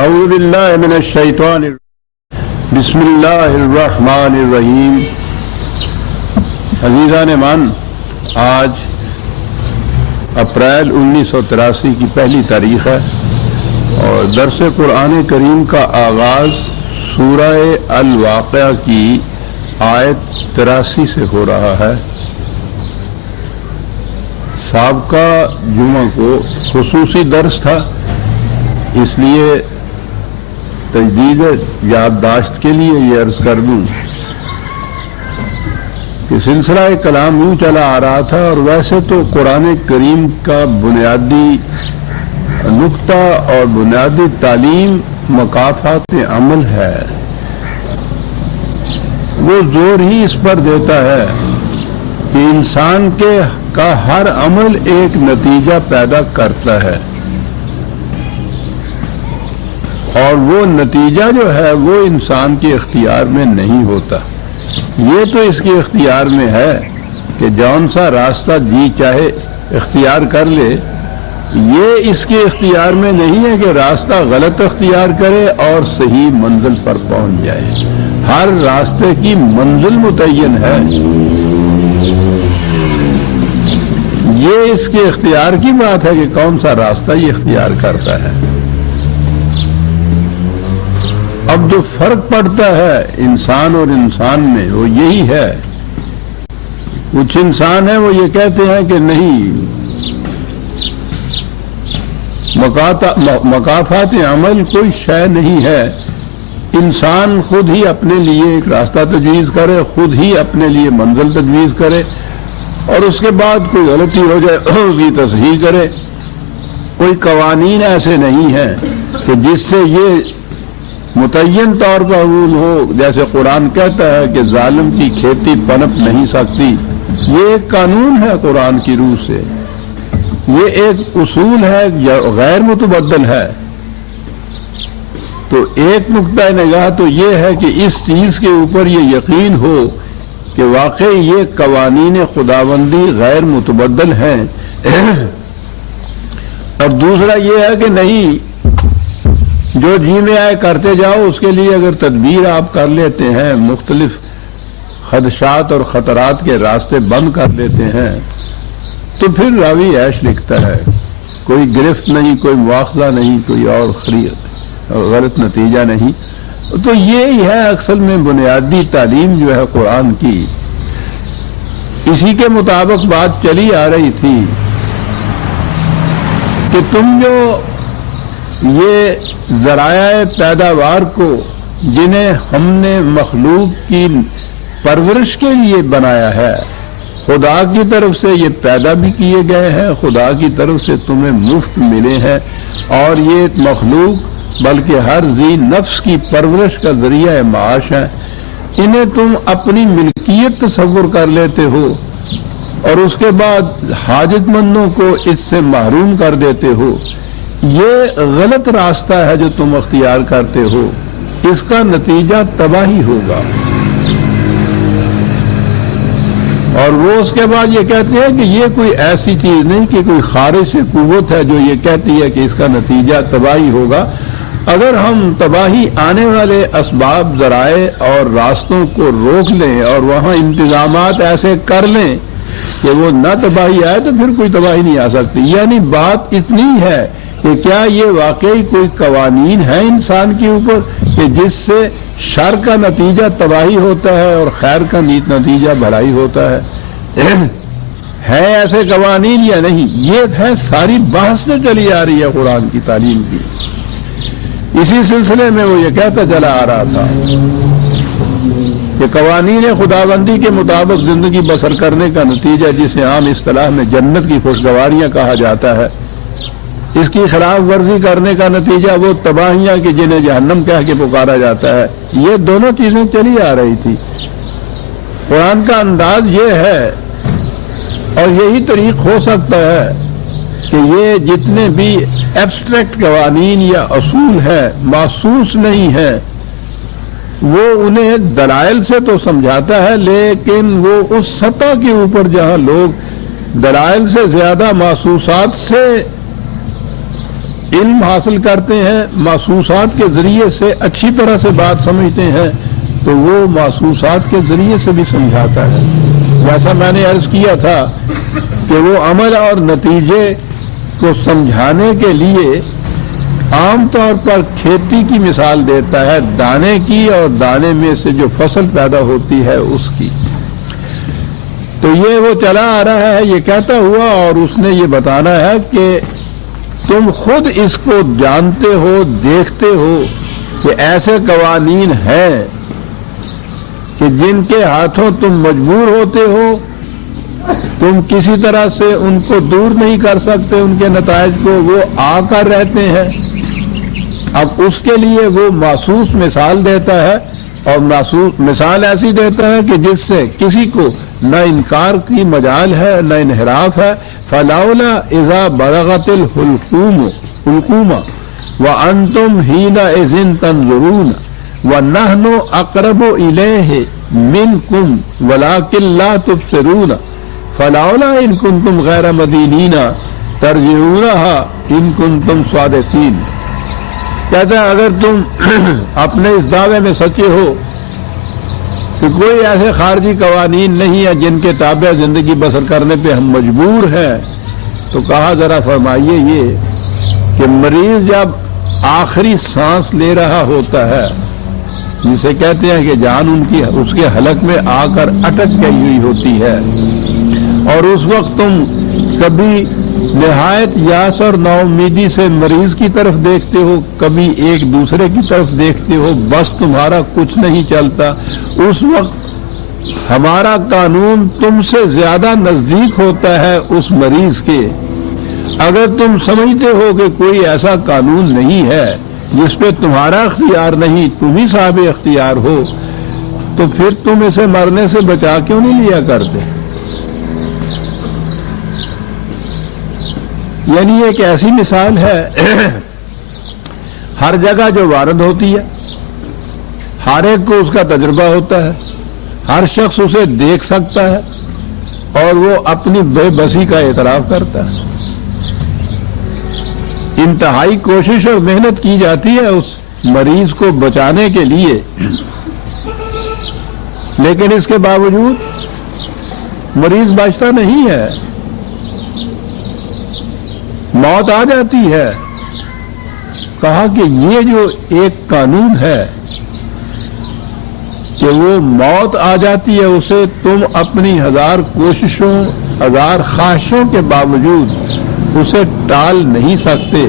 اعوذ باللہ من الشیطان بسم اللہ الرحمن الرحیم۔ عزیزان من، آج اپریل 1983 کی پہلی تاریخ ہے اور درس قرآن کریم کا آغاز سورہ الواقعہ کی آیت 83 سے ہو رہا ہے۔ سابقہ جمعہ کو خصوصی درس تھا، اس لیے تجدید یادداشت کے لیے یہ عرض کر دوں کہ سلسلہ کلام یوں چلا آ رہا تھا، اور ویسے تو قرآن کریم کا بنیادی نقطہ اور بنیادی تعلیم مکافات عمل ہے۔ وہ زور ہی اس پر دیتا ہے کہ انسان کا ہر عمل ایک نتیجہ پیدا کرتا ہے، اور وہ نتیجہ جو ہے وہ انسان کے اختیار میں نہیں ہوتا۔ یہ تو اس کے اختیار میں ہے کہ جون سا راستہ جی چاہے اختیار کر لے۔ یہ اس کے اختیار میں نہیں ہے کہ راستہ غلط اختیار کرے اور صحیح منزل پر پہنچ جائے۔ ہر راستے کی منزل متعین ہے، یہ اس کے اختیار کی بات ہے کہ کون سا راستہ یہ اختیار کرتا ہے۔ اب جو فرق پڑتا ہے انسان اور انسان میں وہ یہی ہے، کچھ انسان ہیں وہ یہ کہتے ہیں کہ نہیں، مکافات عمل کوئی شے نہیں ہے، انسان خود ہی اپنے لیے ایک راستہ تجویز کرے، خود ہی اپنے لیے منزل تجویز کرے، اور اس کے بعد کوئی غلطی ہو جائے اس کی تصحیح کرے۔ کوئی قوانین ایسے نہیں ہیں کہ جس سے یہ متعین طور پر حصول ہو، جیسے قرآن کہتا ہے کہ ظالم کی کھیتی پنپ نہیں سکتی۔ یہ ایک قانون ہے قرآن کی روح سے، یہ ایک اصول ہے، غیر متبدل ہے۔ تو ایک نقطہ نگاہ تو یہ ہے کہ اس چیز کے اوپر یہ یقین ہو کہ واقعی یہ قوانین خداوندی غیر متبدل ہیں، اور دوسرا یہ ہے کہ نہیں، جو جی میں آئے کرتے جاؤ، اس کے لیے اگر تدبیر آپ کر لیتے ہیں، مختلف خدشات اور خطرات کے راستے بند کر لیتے ہیں، تو پھر راوی عیش لکھتا ہے، کوئی گرفت نہیں، کوئی مواخذہ نہیں، کوئی اور غلط نتیجہ نہیں۔ تو یہی ہے اصل میں بنیادی تعلیم جو ہے قرآن کی۔ اسی کے مطابق بات چلی آ رہی تھی کہ تم جو یہ ذرائع پیداوار کو جنہیں ہم نے مخلوق کی پرورش کے لیے بنایا ہے، خدا کی طرف سے یہ پیدا بھی کیے گئے ہیں، خدا کی طرف سے تمہیں مفت ملے ہیں، اور یہ مخلوق بلکہ ہر ذی نفس کی پرورش کا ذریعہ معاش ہے، انہیں تم اپنی ملکیت تصور کر لیتے ہو اور اس کے بعد حاجت مندوں کو اس سے محروم کر دیتے ہو۔ یہ غلط راستہ ہے جو تم اختیار کرتے ہو، اس کا نتیجہ تباہی ہوگا۔ اور وہ اس کے بعد یہ کہتے ہیں کہ یہ کوئی ایسی چیز نہیں کہ کوئی خارج سے قوت ہے جو یہ کہتی ہے کہ اس کا نتیجہ تباہی ہوگا۔ اگر ہم تباہی آنے والے اسباب، ذرائع اور راستوں کو روک لیں اور وہاں انتظامات ایسے کر لیں کہ وہ نہ تباہی آئے، تو پھر کوئی تباہی نہیں آ سکتی۔ یعنی بات اتنی ہے کہ کیا یہ واقعی کوئی قوانین ہیں انسان کے اوپر کہ جس سے شر کا نتیجہ تباہی ہوتا ہے اور خیر کا نتیجہ بھلائی ہوتا ہے؟ ہے ایسے قوانین یا نہیں؟ یہ ہے ساری بحث جو چلی آ رہی ہے قرآن کی تعلیم کی۔ اسی سلسلے میں وہ یہ کہتا چلا آ رہا تھا کہ قوانین خداوندی کے مطابق زندگی بسر کرنے کا نتیجہ، جسے عام اصطلاح میں جنت کی خوشگواریاں کہا جاتا ہے، اس کی خلاف ورزی کرنے کا نتیجہ وہ تباہیاں کہ جنہیں جہنم کہہ کے پکارا جاتا ہے۔ یہ دونوں چیزیں چلی آ رہی تھی۔ قرآن کا انداز یہ ہے، اور یہی طریق ہو سکتا ہے کہ یہ جتنے بھی ایبسٹریکٹ قوانین یا اصول ہیں، محسوس نہیں ہیں، وہ انہیں دلائل سے تو سمجھاتا ہے، لیکن وہ اس سطح کے اوپر جہاں لوگ دلائل سے زیادہ محسوسات سے علم حاصل کرتے ہیں، محسوسات کے ذریعے سے اچھی طرح سے بات سمجھتے ہیں، تو وہ محسوسات کے ذریعے سے بھی سمجھاتا ہے۔ جیسا میں نے عرض کیا تھا کہ وہ عمل اور نتیجے کو سمجھانے کے لیے عام طور پر کھیتی کی مثال دیتا ہے، دانے کی، اور دانے میں سے جو فصل پیدا ہوتی ہے اس کی۔ تو یہ وہ چلا آ رہا ہے یہ کہتا ہوا، اور اس نے یہ بتانا ہے کہ تم خود اس کو جانتے ہو، دیکھتے ہو کہ ایسے قوانین ہیں کہ جن کے ہاتھوں تم مجبور ہوتے ہو، تم کسی طرح سے ان کو دور نہیں کر سکتے، ان کے نتائج کو، وہ آ کر رہتے ہیں۔ اب اس کے لیے وہ محسوس مثال دیتا ہے، اور محسوس مثال ایسی دیتا ہے کہ جس سے کسی کو نہ انکار کی مجال ہے نہ انحراف ہے۔ فلولا اذا بلغت الحلقوم وانتم حينئذ تنظرون ونحن اقرب الیہ منکم ولکن لا تبصرون فلولا ان کنتم غیر مدینین ترجعونها ان کنتم صادقین۔ کہتا ہے اگر تم اپنے اس دعوے میں سچے ہو کہ کوئی ایسے خارجی قوانین نہیں ہیں جن کے تابع زندگی بسر کرنے پہ ہم مجبور ہیں، تو کہا ذرا فرمائیے یہ کہ مریض جب آخری سانس لے رہا ہوتا ہے، جسے کہتے ہیں کہ جان اس کے حلق میں آ کر اٹک گئی ہوئی ہوتی ہے، اور اس وقت تم کبھی نہایت یاس اور نا امیدی سے مریض کی طرف دیکھتے ہو، کبھی ایک دوسرے کی طرف دیکھتے ہو، بس تمہارا کچھ نہیں چلتا، اس وقت ہمارا قانون تم سے زیادہ نزدیک ہوتا ہے اس مریض کے۔ اگر تم سمجھتے ہو کہ کوئی ایسا قانون نہیں ہے جس پہ تمہارا اختیار نہیں، تم ہی صاحب اختیار ہو، تو پھر تم اسے مرنے سے بچا کیوں نہیں لیا کرتے؟ یعنی ایک ایسی مثال ہے ہر جگہ جو وارد ہوتی ہے، ہر ایک کو اس کا تجربہ ہوتا ہے، ہر شخص اسے دیکھ سکتا ہے، اور وہ اپنی بے بسی کا اعتراف کرتا ہے۔ انتہائی کوشش اور محنت کی جاتی ہے اس مریض کو بچانے کے لیے، لیکن اس کے باوجود مریض بچتا نہیں ہے، موت آ جاتی ہے۔ کہا کہ یہ جو ایک قانون ہے کہ وہ موت آ جاتی ہے، اسے تم اپنی ہزار کوششوں، ہزار خواہشوں کے باوجود اسے ٹال نہیں سکتے،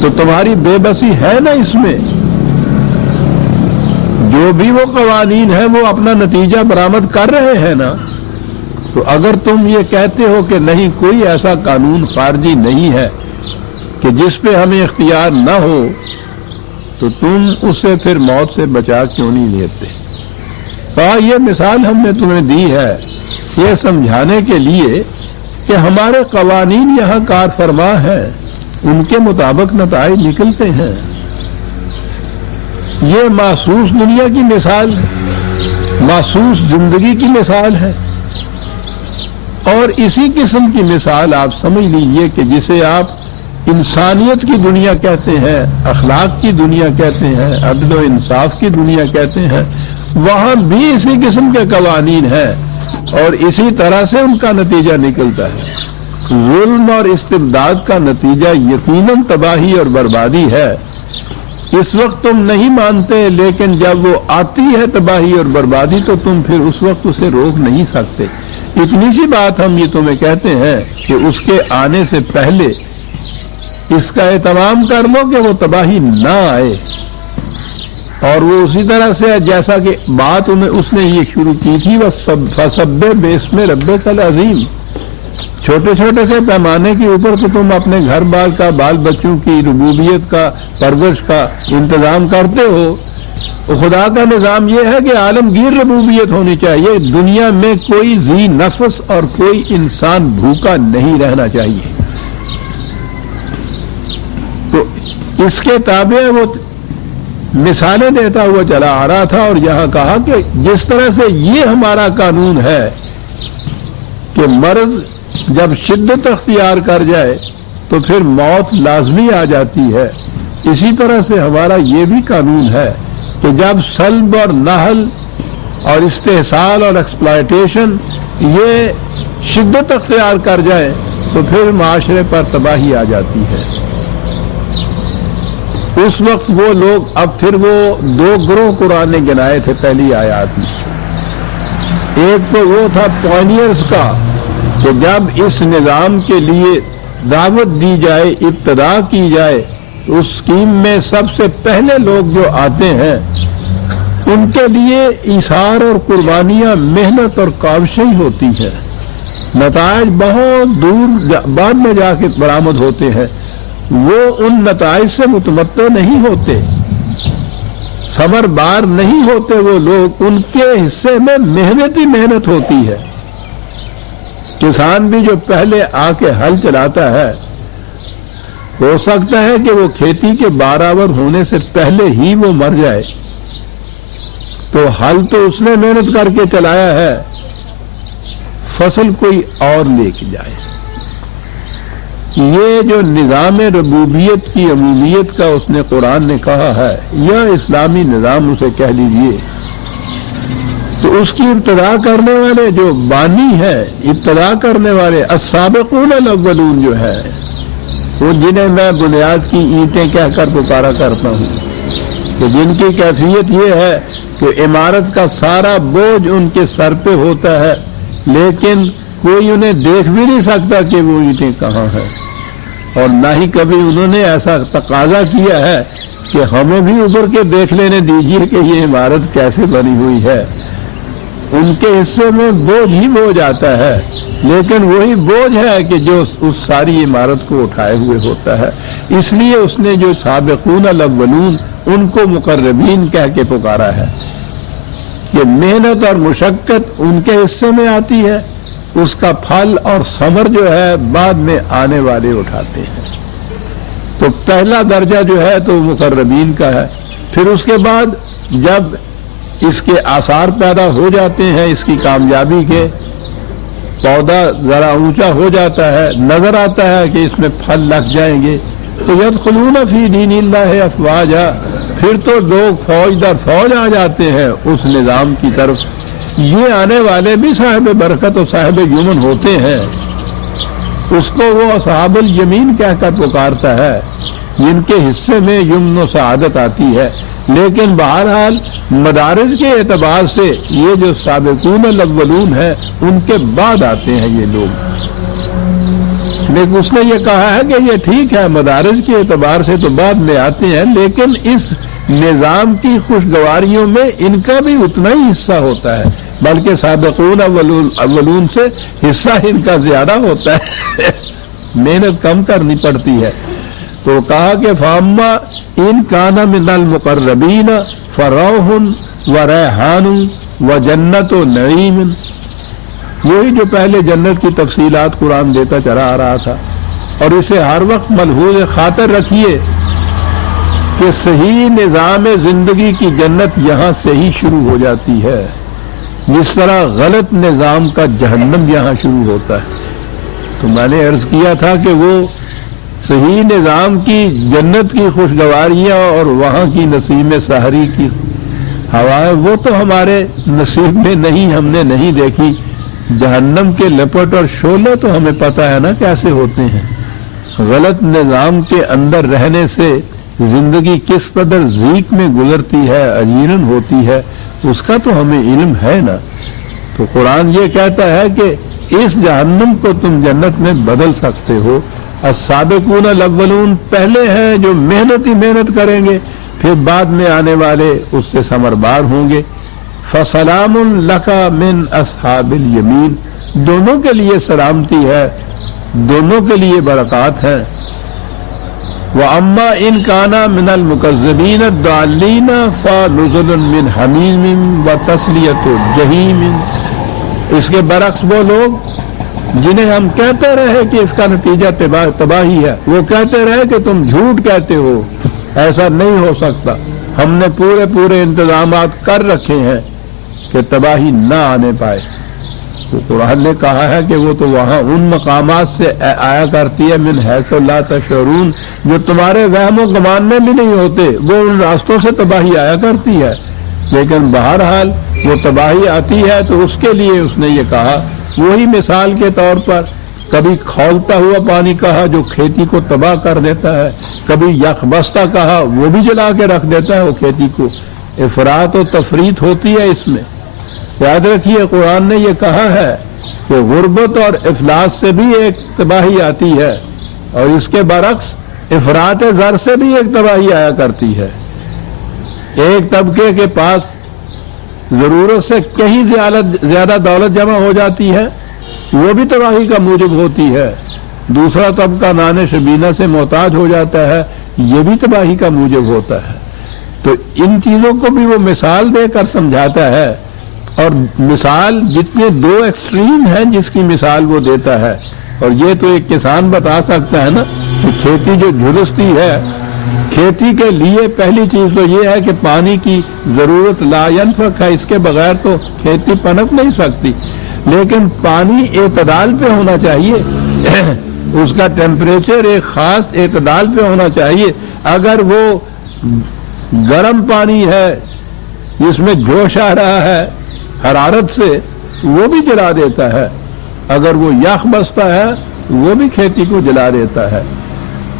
تو تمہاری بے بسی ہے نا اس میں۔ جو بھی وہ قوانین ہیں وہ اپنا نتیجہ برآمد کر رہے ہیں نا۔ تو اگر تم یہ کہتے ہو کہ نہیں، کوئی ایسا قانون خارجی نہیں ہے کہ جس پہ ہمیں اختیار نہ ہو، تو تم اسے پھر موت سے بچا کیوں نہیں لیتے؟ کہا یہ مثال ہم نے تمہیں دی ہے یہ سمجھانے کے لیے کہ ہمارے قوانین یہاں کار فرما ہیں، ان کے مطابق نتائج نکلتے ہیں۔ یہ محسوس دنیا کی مثال ہے، محسوس زندگی کی مثال ہے، اور اسی قسم کی مثال آپ سمجھ لیجئے کہ جسے آپ انسانیت کی دنیا کہتے ہیں، اخلاق کی دنیا کہتے ہیں، عدل و انصاف کی دنیا کہتے ہیں، وہاں بھی اسی قسم کے قوانین ہیں، اور اسی طرح سے ان کا نتیجہ نکلتا ہے۔ ظلم اور استبداد کا نتیجہ یقیناً تباہی اور بربادی ہے۔ اس وقت تم نہیں مانتے، لیکن جب وہ آتی ہے تباہی اور بربادی تو تم پھر اس وقت اسے روک نہیں سکتے۔ اتنی سی بات ہم یہ تمہیں کہتے ہیں کہ اس کے آنے سے پہلے اس کا اہتمام کر لو کہ وہ تباہی نہ آئے، اور وہ اسی طرح سے جیسا کہ بات اس نے یہ شروع کی تھی، فَسَبِّحْ بِاسْمِ رَبِّكَ الْعَظِيمِ۔ چھوٹے چھوٹے سے پیمانے کے اوپر تو تم اپنے گھر بار کا، بال بچوں کی ربوبیت کا، پرورش کا انتظام کرتے ہو۔ خدا کا نظام یہ ہے کہ عالمگیر ربوبیت ہونی چاہیے، دنیا میں کوئی ذی نفس اور کوئی انسان بھوکا نہیں رہنا چاہیے۔ تو اس کے تابع وہ مثالیں دیتا ہوا چلا آ رہا تھا، اور یہاں کہا کہ جس طرح سے یہ ہمارا قانون ہے کہ مرض جب شدت اختیار کر جائے تو پھر موت لازمی آ جاتی ہے۔ اسی طرح سے ہمارا یہ بھی قانون ہے کہ جب سلب اور نہل اور استحصال اور ایکسپلائٹیشن یہ شدت اختیار کر جائے تو پھر معاشرے پر تباہی آ جاتی ہے۔ اس وقت وہ لوگ، اب پھر وہ دو گروہ قرآن نے گنائے تھے پہلی آیات میں۔ ایک تو وہ تھا پائنیئرز کا کہ جب اس نظام کے لیے دعوت دی جائے، ابتدا کی جائے، تو اس اسکیم میں سب سے پہلے لوگ جو آتے ہیں ان کے لیے ایثار اور قربانیاں محنت اور کاوشیں ہی ہوتی ہیں، نتائج بہت دور بعد میں جا کے برآمد ہوتے ہیں۔ وہ ان نتائج سے متمتع نہیں ہوتے، ثمر بار نہیں ہوتے وہ لوگ، ان کے حصے میں محنت ہی محنت ہوتی ہے۔ کسان بھی جو پہلے آ کے ہل چلاتا ہے، ہو سکتا ہے کہ وہ کھیتی کے برابر ہونے سے پہلے ہی وہ مر جائے، تو ہل تو اس نے محنت کر کے چلایا ہے، فصل کوئی اور لے کے جائے۔ یہ جو نظام ربوبیت کی عمومیت کا اس نے قرآن نے کہا ہے، یا اسلامی نظام اسے کہہ لیجیے، تو اس کی ابتدا کرنے والے جو بانی ہے، ابتدا کرنے والے السابقون الاولون جو ہے، وہ جنہیں میں بنیاد کی اینٹیں کہہ کر پکارا کرتا ہوں، کہ جن کی کیفیت یہ ہے کہ عمارت کا سارا بوجھ ان کے سر پہ ہوتا ہے، لیکن کوئی انہیں دیکھ بھی نہیں سکتا کہ وہ اینٹیں کہاں ہیں، اور نہ ہی کبھی انہوں نے ایسا تقاضا کیا ہے کہ ہمیں بھی ابھر کے دیکھ لینے دیجیے کہ یہ عمارت کیسے بنی ہوئی ہے۔ ان کے حصے میں بوجھ ہی بوجھ آتا ہے، لیکن وہی بوجھ ہے کہ جو اس ساری عمارت کو اٹھائے ہوئے ہوتا ہے۔ اس لیے اس نے جو سابقون الاولون ان کو مقربین کہہ کے پکارا ہے کہ محنت اور مشقت ان کے حصے میں آتی ہے، اس کا پھل اور ثمر جو ہے بعد میں آنے والے اٹھاتے ہیں۔ تو پہلا درجہ جو ہے تو مقربین کا ہے۔ پھر اس کے بعد جب اس کے آثار پیدا ہو جاتے ہیں، اس کی کامیابی کے، پودا ذرا اونچا ہو جاتا ہے، نظر آتا ہے کہ اس میں پھل لگ جائیں گے، تو یدخلون فی دین اللہ افواجا، پھر تو لوگ فوج در فوج آ جاتے ہیں اس نظام کی طرف۔ یہ آنے والے بھی صاحب برکت اور صاحب یمن ہوتے ہیں، اس کو وہ اصحاب الیمین کہہ کر پکارتا ہے، جن کے حصے میں یمن و سعادت آتی ہے۔ لیکن بہرحال مدارج کے اعتبار سے یہ جو سابقون الاولون ہیں ان کے بعد آتے ہیں یہ لوگ۔ لیکن اس نے یہ کہا ہے کہ یہ ٹھیک ہے، مدارج کے اعتبار سے تو بعد میں آتے ہیں، لیکن اس نظام کی خوشگواریوں میں ان کا بھی اتنا ہی حصہ ہوتا ہے، بلکہ سابقون اولون سے حصہ ان کا زیادہ ہوتا ہے، محنت کم کرنی پڑتی ہے۔ تو کہا کہ فاما ان کان من المقربین فروح و ریحان و جنت و نعیم، یہی جو پہلے جنت کی تفصیلات قرآن دیتا چلا آ رہا تھا، اور اسے ہر وقت ملحوظ خاطر رکھیے کہ صحیح نظام زندگی کی جنت یہاں سے ہی شروع ہو جاتی ہے، جس طرح غلط نظام کا جہنم یہاں شروع ہوتا ہے۔ تو میں نے عرض کیا تھا کہ وہ صحیح نظام کی جنت کی خوشگواریاں اور وہاں کی نسیم سحری کی ہوائیں وہ تو ہمارے نصیب میں نہیں، ہم نے نہیں دیکھی۔ جہنم کے لپٹ اور شعلے تو ہمیں پتہ ہے نا کیسے ہوتے ہیں۔ غلط نظام کے اندر رہنے سے زندگی کس قدر ضیق میں گزرتی ہے، اجیرن ہوتی ہے، اس کا تو ہمیں علم ہے نا۔ تو قرآن یہ کہتا ہے کہ اس جہنم کو تم جنت میں بدل سکتے ہو۔ السابقون الاولون پہلے ہیں جو محنت ہی محنت کریں گے، پھر بعد میں آنے والے اس سے ثمربار ہوں گے۔ فسلام لک من اصحاب الیمین، دونوں کے لیے سلامتی ہے، دونوں کے لیے برکات ہے۔ وَأَمَّا إِنْ كَانَ مِنَ الْمُكَذِّبِينَ الضَّالِّينَ فَنُزُلٌ مِّنْ حَمِيمٍ وَتَصْلِيَةُ جَحِيمٍ، اس کے برعکس وہ لوگ جنہیں ہم کہتے رہے کہ اس کا نتیجہ تباہی ہے، وہ کہتے رہے کہ تم جھوٹ کہتے ہو، ایسا نہیں ہو سکتا، ہم نے پورے انتظامات کر رکھے ہیں کہ تباہی نہ آنے پائے۔ قرآن نے کہا ہے کہ وہ تو وہاں ان مقامات سے آیا کرتی ہے من حیث لا تشعرون، جو تمہارے وہم و گمان میں بھی نہیں ہوتے، وہ ان راستوں سے تباہی آیا کرتی ہے۔ لیکن بہرحال وہ تباہی آتی ہے تو اس کے لیے اس نے یہ کہا، وہی مثال کے طور پر کبھی کھولتا ہوا پانی کہا جو کھیتی کو تباہ کر دیتا ہے، کبھی یخ بستہ کہا وہ بھی جلا کے رکھ دیتا ہے وہ کھیتی کو۔ افراط و تفریط ہوتی ہے اس میں۔ یاد رکھیے قرآن نے یہ کہا ہے کہ غربت اور افلاس سے بھی ایک تباہی آتی ہے، اور اس کے برعکس افراط زر سے بھی ایک تباہی آیا کرتی ہے۔ ایک طبقے کے پاس ضرورت سے کہیں زیادہ دولت جمع ہو جاتی ہے، وہ بھی تباہی کا موجب ہوتی ہے۔ دوسرا طبقہ نان شبینہ سے محتاج ہو جاتا ہے، یہ بھی تباہی کا موجب ہوتا ہے۔ تو ان چیزوں کو بھی وہ مثال دے کر سمجھاتا ہے، اور مثال جتنے دو ایکسٹریم ہیں جس کی مثال وہ دیتا ہے، اور یہ تو ایک کسان بتا سکتا ہے نا کہ کھیتی جو جھلستی ہے، کھیتی کے لیے پہلی چیز تو یہ ہے کہ پانی کی ضرورت لا ينفق ہے، اس کے بغیر تو کھیتی پنپ نہیں سکتی۔ لیکن پانی اعتدال پہ ہونا چاہیے، اس کا ٹیمپریچر ایک خاص اعتدال پہ ہونا چاہیے۔ اگر وہ گرم پانی ہے جس میں جوش آ رہا ہے حرارت سے، وہ بھی جلا دیتا ہے، اگر وہ یخ بستا ہے وہ بھی کھیتی کو جلا دیتا ہے۔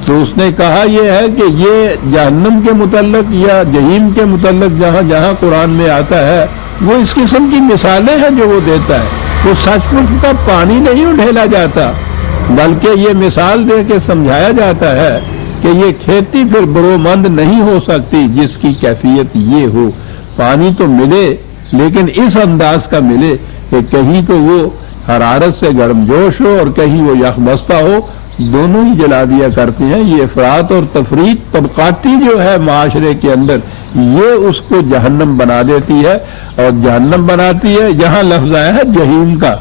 تو اس نے کہا یہ ہے کہ یہ جہنم کے متعلق یا جہنم کے متعلق جہاں جہاں قرآن میں آتا ہے وہ اس قسم کی مثالیں ہیں جو وہ دیتا ہے۔ وہ سچ مچ کا پانی نہیں اڈھیلا جاتا، بلکہ یہ مثال دے کے سمجھایا جاتا ہے کہ یہ کھیتی پھر برومند نہیں ہو سکتی جس کی کیفیت یہ ہو۔ پانی تو ملے لیکن اس انداز کا ملے کہ کہیں تو وہ حرارت سے گرم جوش ہو اور کہیں وہ یخ بستہ ہو، دونوں ہی جلا دیا کرتے ہیں۔ یہ افراط اور تفریط طبقاتی جو ہے معاشرے کے اندر، یہ اس کو جہنم بنا دیتی ہے، اور جہنم بناتی ہے۔ یہاں لفظ آیا ہے جہیم کا۔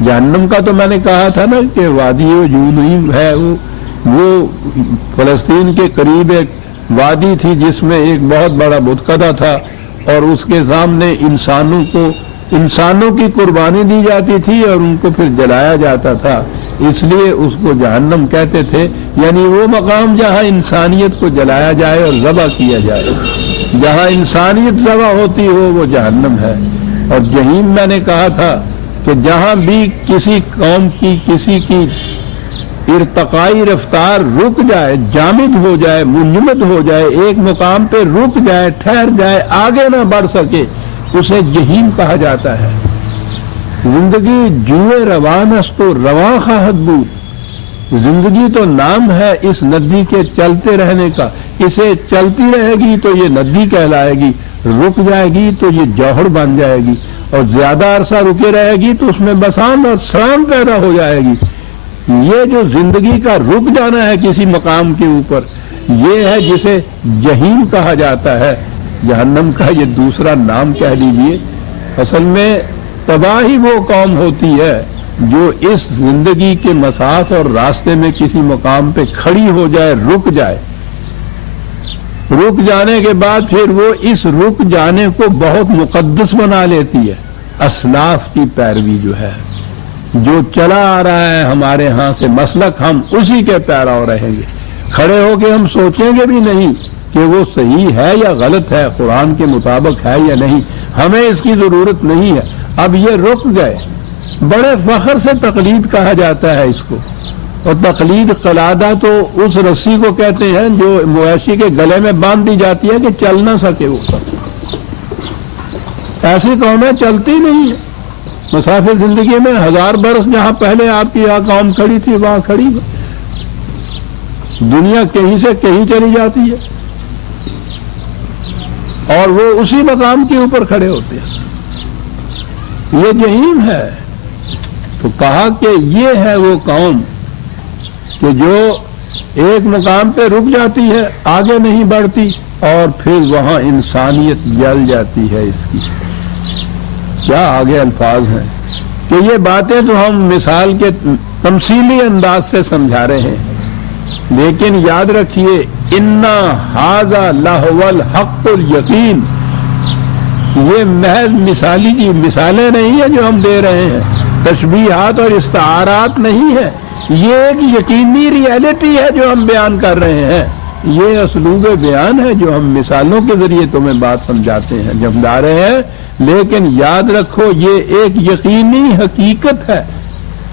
جہنم کا تو میں نے کہا تھا نا کہ وادی جہنم ہے، وہ فلسطین کے قریب ایک وادی تھی جس میں ایک بہت بڑا بتکدہ تھا، اور اس کے سامنے انسانوں کی قربانی دی جاتی تھی اور ان کو پھر جلایا جاتا تھا، اس لیے اس کو جہنم کہتے تھے۔ یعنی وہ مقام جہاں انسانیت کو جلایا جائے اور ذبح کیا جائے، جہاں انسانیت ذبح ہوتی ہو وہ جہنم ہے۔ اور جہنم میں نے کہا تھا کہ جہاں بھی کسی قوم کی کسی کی ارتقائی رفتار رک جائے، جامد ہو جائے، منجمد ہو جائے، ایک مقام پہ رک جائے، ٹھہر جائے، آگے نہ بڑھ سکے، اسے جہیم کہا جاتا ہے۔ زندگی جوئے روان است و رواں خواہد بود، زندگی تو نام ہے اس ندی کے چلتے رہنے کا، اسے چلتی رہے گی تو یہ ندی کہلائے گی، رک جائے گی تو یہ جوہر بن جائے گی، اور زیادہ عرصہ رکے رہے گی تو اس میں بسان اور سرام پیدا ہو جائے گی۔ یہ جو زندگی کا رک جانا ہے کسی مقام کے اوپر، یہ ہے جسے جہیم کہا جاتا ہے۔ جہنم کا یہ دوسرا نام کہہ لیجئے۔ اصل میں تباہی وہ قوم ہوتی ہے جو اس زندگی کے مساف اور راستے میں کسی مقام پہ کھڑی ہو جائے، رک جائے، رک جانے کے بعد پھر وہ اس رک جانے کو بہت مقدس بنا لیتی ہے۔ اسلاف کی پیروی جو ہے، جو چلا آ رہا ہے ہمارے ہاں سے مسلک، ہم اسی کے پیرو رہیں گے، کھڑے ہو کے ہم سوچیں گے بھی نہیں کہ وہ صحیح ہے یا غلط ہے، قرآن کے مطابق ہے یا نہیں، ہمیں اس کی ضرورت نہیں ہے۔ اب یہ رک گئے، بڑے فخر سے تقلید کہا جاتا ہے اس کو، اور تقلید قلادہ تو اس رسی کو کہتے ہیں جو مویشی کے گلے میں باندھ دی جاتی ہے کہ چل نہ سکے وہ۔ ایسی قومیں چلتی نہیں ہیں، مسافر زندگی میں 1000 برس جہاں پہلے آپ کی یہاں قوم کھڑی تھی وہاں کھڑی، دنیا کہیں سے کہیں چلی جاتی ہے اور وہ اسی مقام کے اوپر کھڑے ہوتے ہیں۔ یہ جہنم ہے۔ تو کہا کہ یہ ہے وہ قوم کہ جو ایک مقام پہ رک جاتی ہے، آگے نہیں بڑھتی، اور پھر وہاں انسانیت جل جاتی ہے اس کی۔ کیا آگے الفاظ ہیں کہ یہ باتیں تو ہم مثال کے تمثیلی انداز سے سمجھا رہے ہیں، لیکن یاد رکھیے انا ھذا لہو الحق الیقین، یہ محض مثالی جی مثالیں نہیں ہیں جو ہم دے رہے ہیں، تشبیہات اور استعارات نہیں ہے، یہ ایک یقینی ریئلٹی ہے جو ہم بیان کر رہے ہیں، یہ اسلوب بیان ہے جو ہم مثالوں کے ذریعے تمہیں بات سمجھاتے ہیں جملا رہے ہیں، لیکن یاد رکھو یہ ایک یقینی حقیقت ہے۔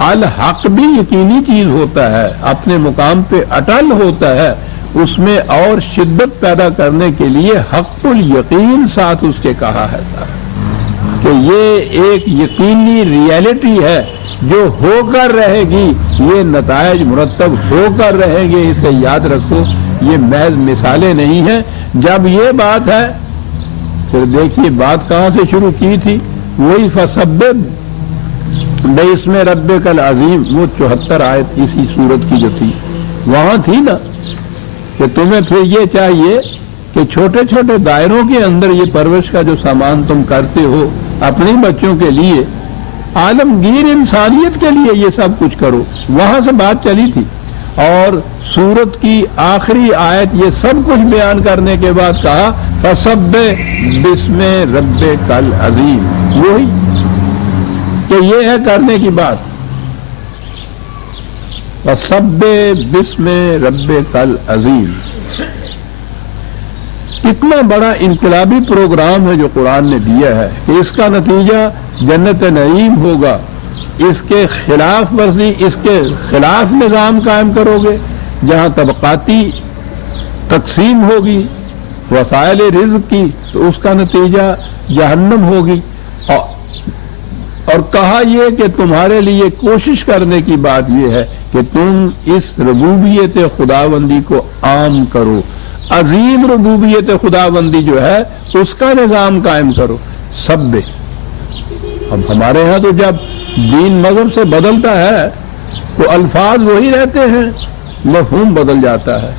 الحق بھی یقینی چیز ہوتا ہے، اپنے مقام پہ اٹل ہوتا ہے، اس میں اور شدت پیدا کرنے کے لیے حق الیقین ساتھ اس کے کہا ہے کہ یہ ایک یقینی ریئلٹی ہے جو ہو کر رہے گی، یہ نتائج مرتب ہو کر رہیں گے، اسے یاد رکھو، یہ محض مثالیں نہیں ہیں۔ جب یہ بات ہے پھر دیکھیے بات کہاں سے شروع کی تھی، وہی فسبح باسم ربک العظیم، وہ 74 آیت اسی صورت کی جو تھی وہاں تھی نا، کہ تمہیں پھر یہ چاہیے کہ چھوٹے چھوٹے دائروں کے اندر یہ پرورش کا جو سامان تم کرتے ہو اپنے بچوں کے لیے، عالمگیر انسانیت کے لیے یہ سب کچھ کرو، وہاں سے بات چلی تھی۔ اور سورت کی آخری آیت یہ سب کچھ بیان کرنے کے بعد کہا فسبح باسم ربک العظیم، وہی کہ یہ ہے کرنے کی بات، فسبح باسم ربک العظیم۔ اتنا بڑا انقلابی پروگرام ہے جو قرآن نے دیا ہے کہ اس کا نتیجہ جنت نعیم ہوگا، اس کے خلاف ورزی، اس کے خلاف نظام قائم کرو گے جہاں طبقاتی تقسیم ہوگی وسائل رزق کی، تو اس کا نتیجہ جہنم ہوگی۔ اور کہا یہ کہ تمہارے لیے کوشش کرنے کی بات یہ ہے کہ تم اس ربوبیت خداوندی کو عام کرو، عظیم ربوبیت خداوندی جو ہے اس کا نظام قائم کرو۔ سب اب ہمارے ہاں تو جب دین مذہب سے بدلتا ہے تو الفاظ وہی رہتے ہیں، مفہوم بدل جاتا ہے۔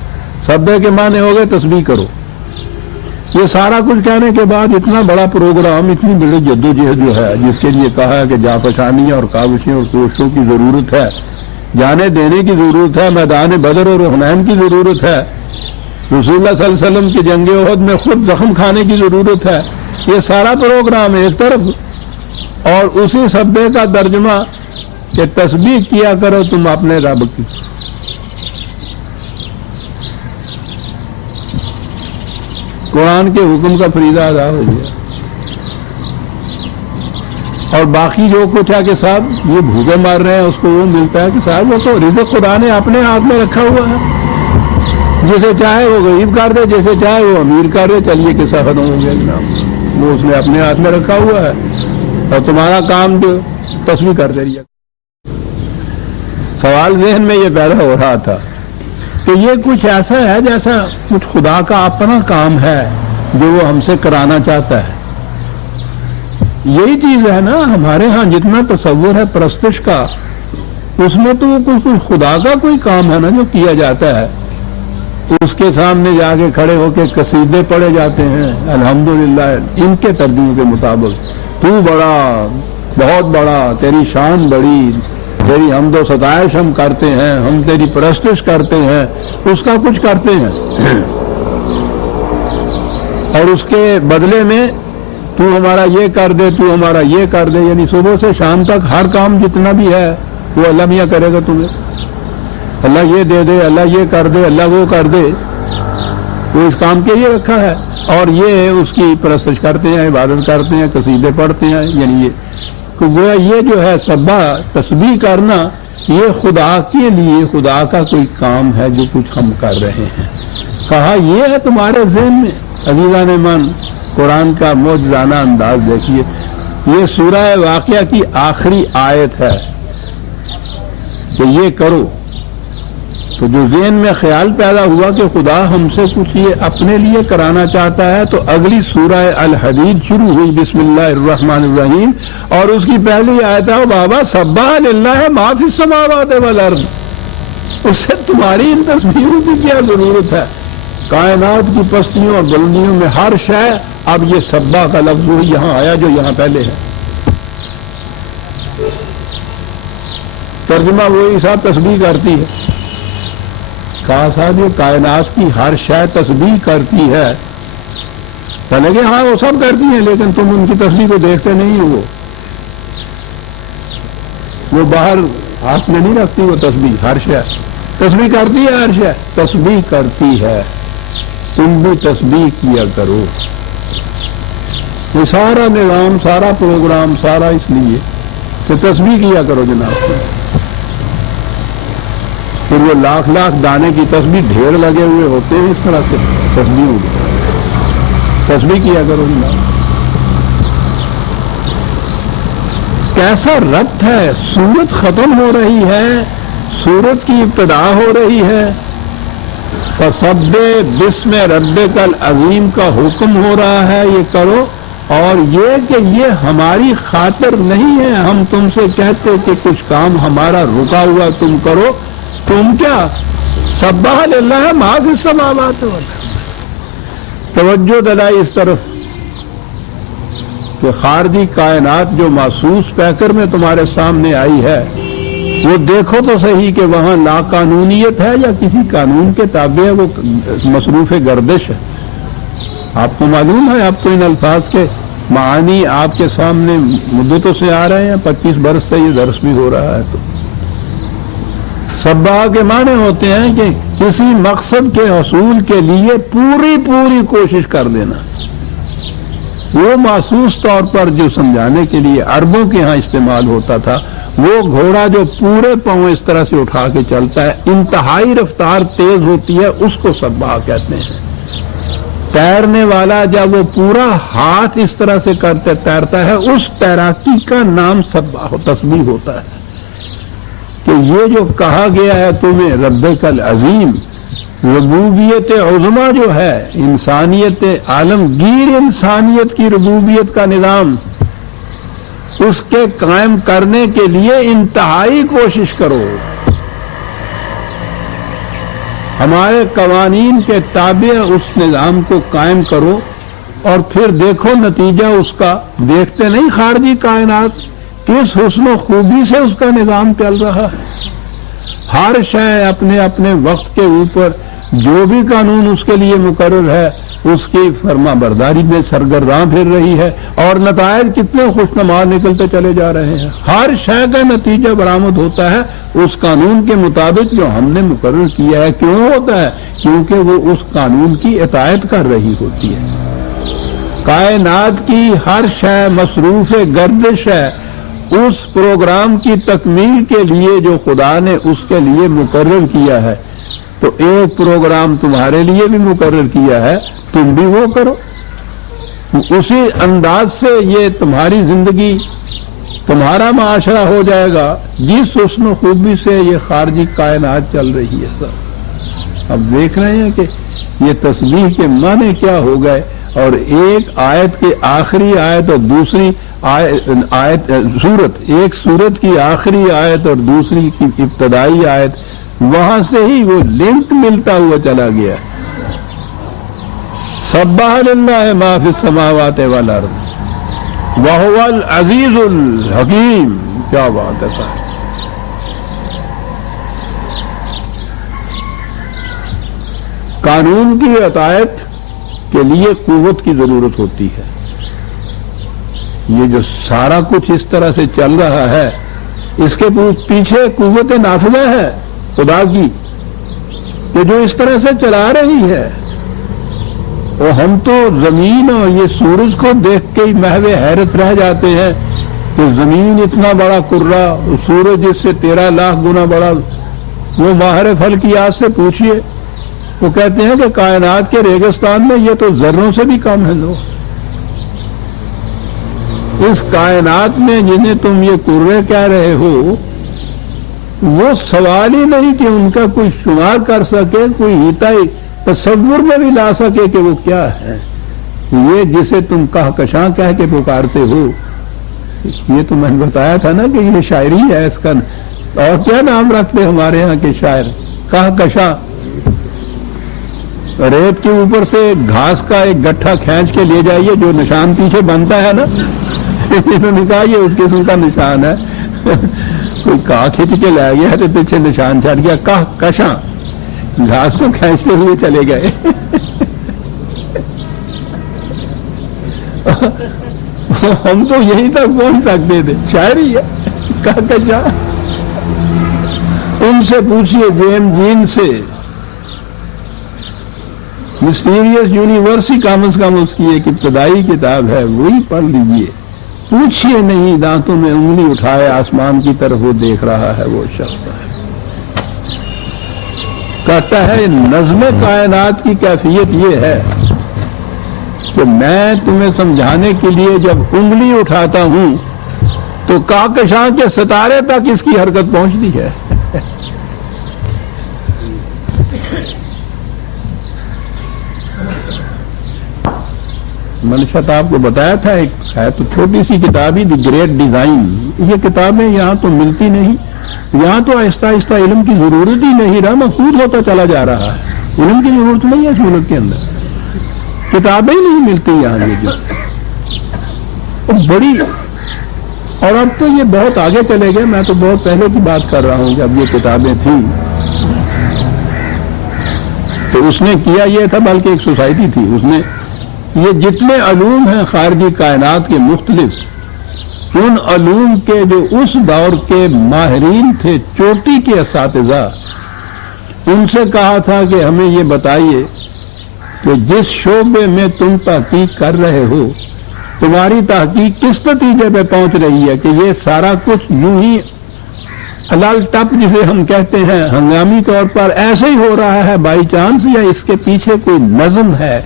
سبے کے معنی ہو گئے تسبیح کرو، یہ سارا کچھ کہنے کے بعد اتنا بڑا پروگرام، اتنی بڑی جدوجہد جو ہے جس کے لیے کہا ہے کہ جانفشانیاں اور کاوشیں اور کوششوں کی ضرورت ہے، جانے دینے کی ضرورت ہے، میدان بدر اور حنین کی ضرورت ہے، رسول اللہ صلی اللہ علیہ وسلم کی جنگ احد میں خود زخم کھانے کی ضرورت ہے، یہ سارا پروگرام ایک طرف، اور اسی سبے کا ترجمہ کہ تسبیح کیا کرو تم اپنے رب کی۔ قرآن کے حکم کا فریضہ ادا ہو گیا، اور باقی جو کچھ ہے کہ صاحب یہ بھوکے مار رہے ہیں اس کو وہ ملتا ہے کہ صاحب وہ تو رزق خدا نے اپنے ہاتھ میں رکھا ہوا ہے، جسے چاہے وہ غریب کر دے، جسے چاہے وہ امیر کر دے، چلیے قصہ ختم ہو گیا جناب، وہ اس نے اپنے ہاتھ میں رکھا ہوا ہے، اور تمہارا کام جو تسبیح کر دے رہی۔ سوال ذہن میں یہ پیدا ہو رہا تھا کہ یہ کچھ ایسا ہے جیسا کچھ خدا کا اپنا کام ہے جو وہ ہم سے کرانا چاہتا ہے۔ یہی چیز ہے نا، ہمارے ہاں جتنا تصور ہے پرستش کا، اس میں تو وہ کچھ خدا کا کوئی کام ہے نا جو کیا جاتا ہے، اس کے سامنے جا کے کھڑے ہو کے قصیدے پڑھے جاتے ہیں الحمدللہ ان کے ترجمے کے مطابق، تو بڑا، بہت بڑا، تیری شان بڑی، تیری حمد و ستائش ہم کرتے ہیں، ہم تیری پرستش کرتے ہیں، اس کا کچھ کرتے ہیں، اور اس کے بدلے میں تو ہمارا یہ کر دے، تو ہمارا یہ کر دے، یعنی صبح سے شام تک ہر کام جتنا بھی ہے وہ اللہ میاں کرے گا تمہیں، اللہ یہ دے دے، اللہ یہ کر دے، اللہ وہ کر دے، وہ اس کام کے لیے رکھا ہے، اور یہ اس کی پرستش کرتے ہیں، عبادت کرتے ہیں، قصیدے پڑھتے ہیں، یعنی گویا یہ جو ہے سبح تسبیح کرنا یہ خدا کے لیے خدا کا کوئی کام ہے جو کچھ ہم کر رہے ہیں۔ کہا یہ ہے تمہارے ذہن میں، عزیزان من قرآن کا معجزانہ انداز دیکھیے، یہ سورہ واقعہ کی آخری آیت ہے کہ یہ کرو، تو جو ذہن میں خیال پیدا ہوا کہ خدا ہم سے کچھ یہ اپنے لیے کرانا چاہتا ہے، تو اگلی سورہ الحدید شروع ہوئی بسم اللہ الرحمن الرحیم، اور اس کی پہلی آیت ہے بابا سبح للہ ما فی السماوات والارض، اس سے تمہاری ان تسبیحوں کی کیا ضرورت ہے، کائنات کی پستیوں اور بلندیوں میں ہر شے، اب یہ سبح کا لفظ وہی یہاں آیا جو یہاں پہلے ہے، ترجمہ وہی صاحب تسبیح کرتی ہے، کہا صاحب یہ کائنات کی ہر شے تسبیح کرتی ہے، چلے کہ ہاں وہ سب کرتی ہیں لیکن تم ان کی تسبیح کو دیکھتے نہیں ہو. وہ باہر ہاتھ میں نہیں رکھتی وہ تسبیح، ہر شے تسبیح کرتی ہے، ہر شے تسبیح کرتی ہے. تم بھی تسبیح کیا کرو. یہ سارا نظام، سارا پروگرام، سارا اس لیے کہ تسبیح کیا کرو جناب. پھر وہ لاکھ لاکھ دانے کی تسبیح ڈھیر لگے ہوئے ہوتے ہیں، اس طرح سے تسبیح کیا کرو جناب. کیسا ربط ہے. سورت ختم ہو رہی ہے، سورت کی ابتدا ہو رہی ہے، فسبح بسم ربک العظیم کا حکم ہو رہا ہے یہ کرو. اور یہ کہ یہ ہماری خاطر نہیں ہے، ہم تم سے کہتے کہ کچھ کام ہمارا رکا ہوا تم کرو. تم کیا سبح للہ ما فی السماوات والارض. توجہ دلائی اس طرف کہ خارجی کائنات جو محسوس پیکر میں تمہارے سامنے آئی ہے وہ دیکھو تو صحیح کہ وہاں لا قانونیت ہے یا کسی قانون کے تابع ہے، وہ مصروف گردش ہے. آپ کو معلوم ہے، آپ تو ان الفاظ کے معانی آپ کے سامنے مدتوں سے آ رہے ہیں، 25 برس سے یہ درس بھی ہو رہا ہے. تو سبح کے معنی ہوتے ہیں کہ کسی مقصد کے حصول کے لیے پوری کوشش کر دینا. وہ محسوس طور پر جو سمجھانے کے لیے عربوں کے ہاں استعمال ہوتا تھا، وہ گھوڑا جو پورے پاؤں اس طرح سے اٹھا کے چلتا ہے، انتہائی رفتار تیز ہوتی ہے، اس کو سبح کہتے ہیں. تیرنے والا جب وہ پورا ہاتھ اس طرح سے کرتے تیرتا ہے، اس تیراکی کا نام سبح تسبیح ہوتا ہے. کہ یہ جو کہا گیا ہے تمہیں ربک العظیم، ربوبیت عظما جو ہے، انسانیت عالمگیر انسانیت کی ربوبیت کا نظام، اس کے قائم کرنے کے لیے انتہائی کوشش کرو. ہمارے قوانین کے تابع اس نظام کو قائم کرو اور پھر دیکھو نتیجہ اس کا. دیکھتے نہیں خارجی کائنات کس حسن و خوبی سے اس کا نظام چل رہا ہے. ہر شے اپنے اپنے وقت کے اوپر جو بھی قانون اس کے لیے مقرر ہے اس کی فرما برداری میں سرگرداں پھر رہی ہے، اور نتائج کتنے خوشنما نکلتے چلے جا رہے ہیں. ہر شے کا نتیجہ برآمد ہوتا ہے اس قانون کے مطابق جو ہم نے مقرر کیا ہے. کیوں ہوتا ہے؟ کیونکہ وہ اس قانون کی اطاعت کر رہی ہوتی ہے. کائنات کی ہر شے مصروف گردش ہے اس پروگرام کی تکمیل کے لیے جو خدا نے اس کے لیے مقرر کیا ہے. تو ایک پروگرام تمہارے لیے بھی مقرر کیا ہے، تم بھی وہ کرو. اسی انداز سے یہ تمہاری زندگی، تمہارا معاشرہ ہو جائے گا جس حسن و خوبی سے یہ خارجی کائنات چل رہی ہے. سب اب دیکھ رہے ہیں کہ یہ تسبیح کے معنی کیا ہو گئے، اور ایک آیت کے آخری آیت اور دوسری آیت سورت، ایک سورت کی آخری آیت اور دوسری کی ابتدائی آیت، وہاں سے ہی وہ لنک ملتا ہوا چلا گیا. سبح للہ ما فی السماوات والارض وہو العزیز الحکیم. کیا بات ہے. قانون کی اطاعت کے لیے قوت کی ضرورت ہوتی ہے. یہ جو سارا کچھ اس طرح سے چل رہا ہے اس کے پیچھے قوت نافذہ ہے خدا کی کہ جو اس طرح سے چلا رہی ہے. اور ہم تو زمین اور یہ سورج کو دیکھ کے ہی محو حیرت رہ جاتے ہیں کہ زمین اتنا بڑا کرہ، سورج اس سے 13 لاکھ گنا بڑا. وہ ماہر فلکیات سے پوچھئے، وہ کہتے ہیں کہ کائنات کے ریگستان میں یہ تو ذروں سے بھی کم ہے. لوگ اس کائنات میں جنہیں تم یہ کرے کہہ رہے ہو، وہ سوال ہی نہیں کہ ان کا کوئی شمار کر سکے، کوئی ہیتائی تصور میں بھی لا سکے کہ وہ کیا ہے. یہ جسے تم کہکشاں کہہ کے پکارتے ہو، یہ تو میں نے بتایا تھا نا کہ یہ شاعری ہے. اس کا اور کیا نام رکھتے ہمارے یہاں کے شاعر؟ کہکشاں. ریت کے اوپر سے گھاس کا ایک گٹھا کھینچ کے لے جائیے، جو نشان پیچھے بنتا ہے نا، انہوں نے کہا یہ اس قسم کا نشان ہے. کوئی کہا کھینچ کے لے گیا تو پیچھے نشان چھڑ گیا. کہکشاں گھاس کو کھینچتے ہوئے چلے گئے. ہم تو یہیں تک پہنچ سکتے تھے، شاعری ہے کہکشاں۔ ان سے پوچھئے جیم جین سے، مسٹیریس یونیورس ہی کم از کم اس کی ایک ابتدائی کتاب ہے، وہی پڑھ لیجئے۔ پوچھئے نہیں دانتوں میں انگلی اٹھائے آسمان کی طرف وہ دیکھ رہا ہے وہ شخص ہے۔ کہتا ہے نظم کائنات کی کیفیت یہ ہے کہ میں تمہیں سمجھانے کے لیے جب انگلی اٹھاتا ہوں تو کہکشاں کے ستارے تک اس کی حرکت پہنچتی ہے۔ میں نے شاید آپ کو بتایا تھا، ایک ہے تو چھوٹی سی کتاب ہی دی گریٹ ڈیزائن، یہ کتابیں یہاں تو ملتی نہیں، یہاں تو آہستہ آہستہ علم کی ضرورت ہی نہیں رہا، محفوظ ہوتا چلا جا رہا ہے، علم کی ضرورت نہیں ہے اس ملک کے اندر، کتابیں ہی نہیں ملتی یہاں یہ جو بڑی، اور اب تو یہ بہت آگے چلے گئے، میں تو بہت پہلے کی بات کر رہا ہوں جب یہ کتابیں تھیں، تو اس نے کیا یہ تھا، بلکہ ایک سوسائٹی تھی، اس نے یہ جتنے علوم ہیں خارجی کائنات کے مختلف، ان علوم کے جو اس دور کے ماہرین تھے، چوٹی کے اساتذہ، ان سے کہا تھا کہ ہمیں یہ بتائیے کہ جس شعبے میں تم تحقیق کر رہے ہو، تمہاری تحقیق کس نتیجے پہ پہنچ رہی ہے کہ یہ سارا کچھ یوں ہی حلال ٹپ جسے ہم کہتے ہیں ہنگامی طور پر ایسے ہی ہو رہا ہے بائی چانس، یا اس کے پیچھے کوئی نظم ہے،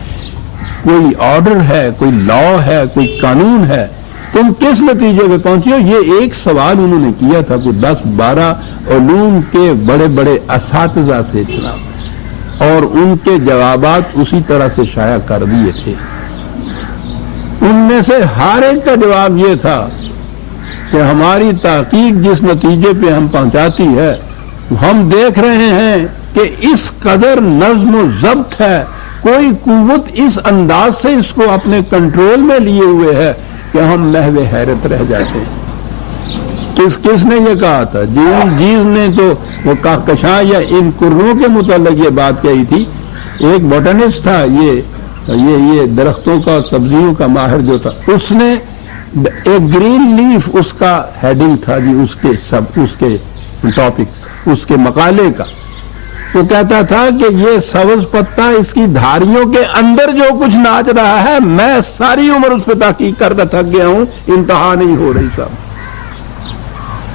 کوئی آرڈر ہے، کوئی لا ہے، کوئی قانون ہے، تم کس نتیجے پہ پہنچے ہو؟ یہ ایک سوال انہوں نے کیا تھا کوئی 10-12 علوم کے بڑے بڑے اساتذہ سے جناب، اور ان کے جوابات اسی طرح سے شائع کر دیے تھے۔ ان میں سے ہر ایک کا جواب یہ تھا کہ ہماری تحقیق جس نتیجے پہ ہم پہنچاتی ہے، ہم دیکھ رہے ہیں کہ اس قدر نظم و ضبط ہے، کوئی قوت اس انداز سے اس کو اپنے کنٹرول میں لیے ہوئے ہے کہ ہم محو حیرت رہ جاتے ہیں۔ کس نے یہ کہا تھا؟ جیز نے تو وہ کہکشاں یا ان کرنوں کے متعلق یہ بات کہی تھی۔ ایک بوٹنسٹ تھا، یہ درختوں کا سبزیوں کا ماہر جو تھا، اس نے ایک گرین لیف اس کا ہیڈنگ تھا جی، اس کے ٹاپک، اس کے مقالے کا، وہ کہتا تھا کہ یہ سبز پتا اس کی دھاریوں کے اندر جو کچھ ناچ رہا ہے، میں ساری عمر اس پہ تحقیق کرتا تھک گیا ہوں، انتہا نہیں ہو رہی صاحب،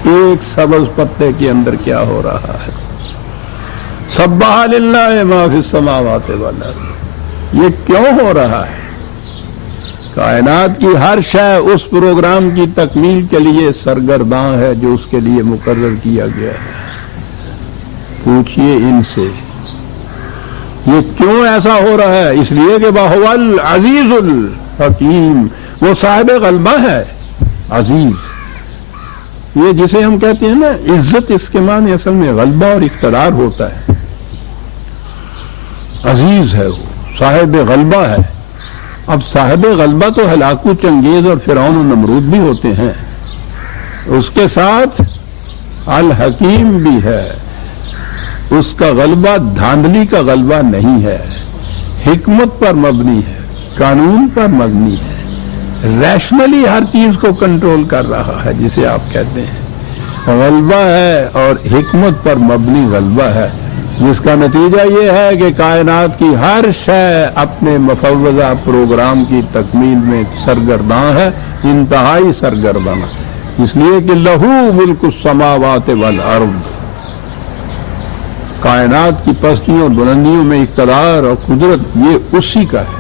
ایک سبز پتے کے اندر کیا ہو رہا ہے۔ سبح للہ ما فی السماوات والارض، یہ کیوں ہو رہا ہے؟ کائنات کی ہر شے اس پروگرام کی تکمیل کے لیے سرگرداں ہے جو اس کے لیے مقرر کیا گیا ہے۔ پوچھئے ان سے یہ کیوں ایسا ہو رہا ہے؟ اس لیے کہ وَهُوَ الْعَزِيزُ الْحَكِيمُ، وہ صاحب غلبہ ہے، عزیز، یہ جسے ہم کہتے ہیں نا عزت، اس کے معنی اصل میں غلبہ اور اقتدار ہوتا ہے۔ عزیز ہے، وہ صاحب غلبہ ہے۔ اب صاحب غلبہ تو ہلاکو چنگیز اور فرعون و نمرود بھی ہوتے ہیں، اس کے ساتھ الحکیم بھی ہے، اس کا غلبہ دھاندلی کا غلبہ نہیں ہے، حکمت پر مبنی ہے، قانون پر مبنی ہے، ریشنلی ہر چیز کو کنٹرول کر رہا ہے، جسے آپ کہتے ہیں غلبہ ہے اور حکمت پر مبنی غلبہ ہے، جس کا نتیجہ یہ ہے کہ کائنات کی ہر شے اپنے مفوضہ پروگرام کی تکمیل میں سرگرداں ہے، انتہائی سرگرداں، اس لیے کہ لہو ملک السماوات والارض، کائنات کی پستیوں بلندیوں میں اقتدار اور قدرت یہ اسی کا ہے،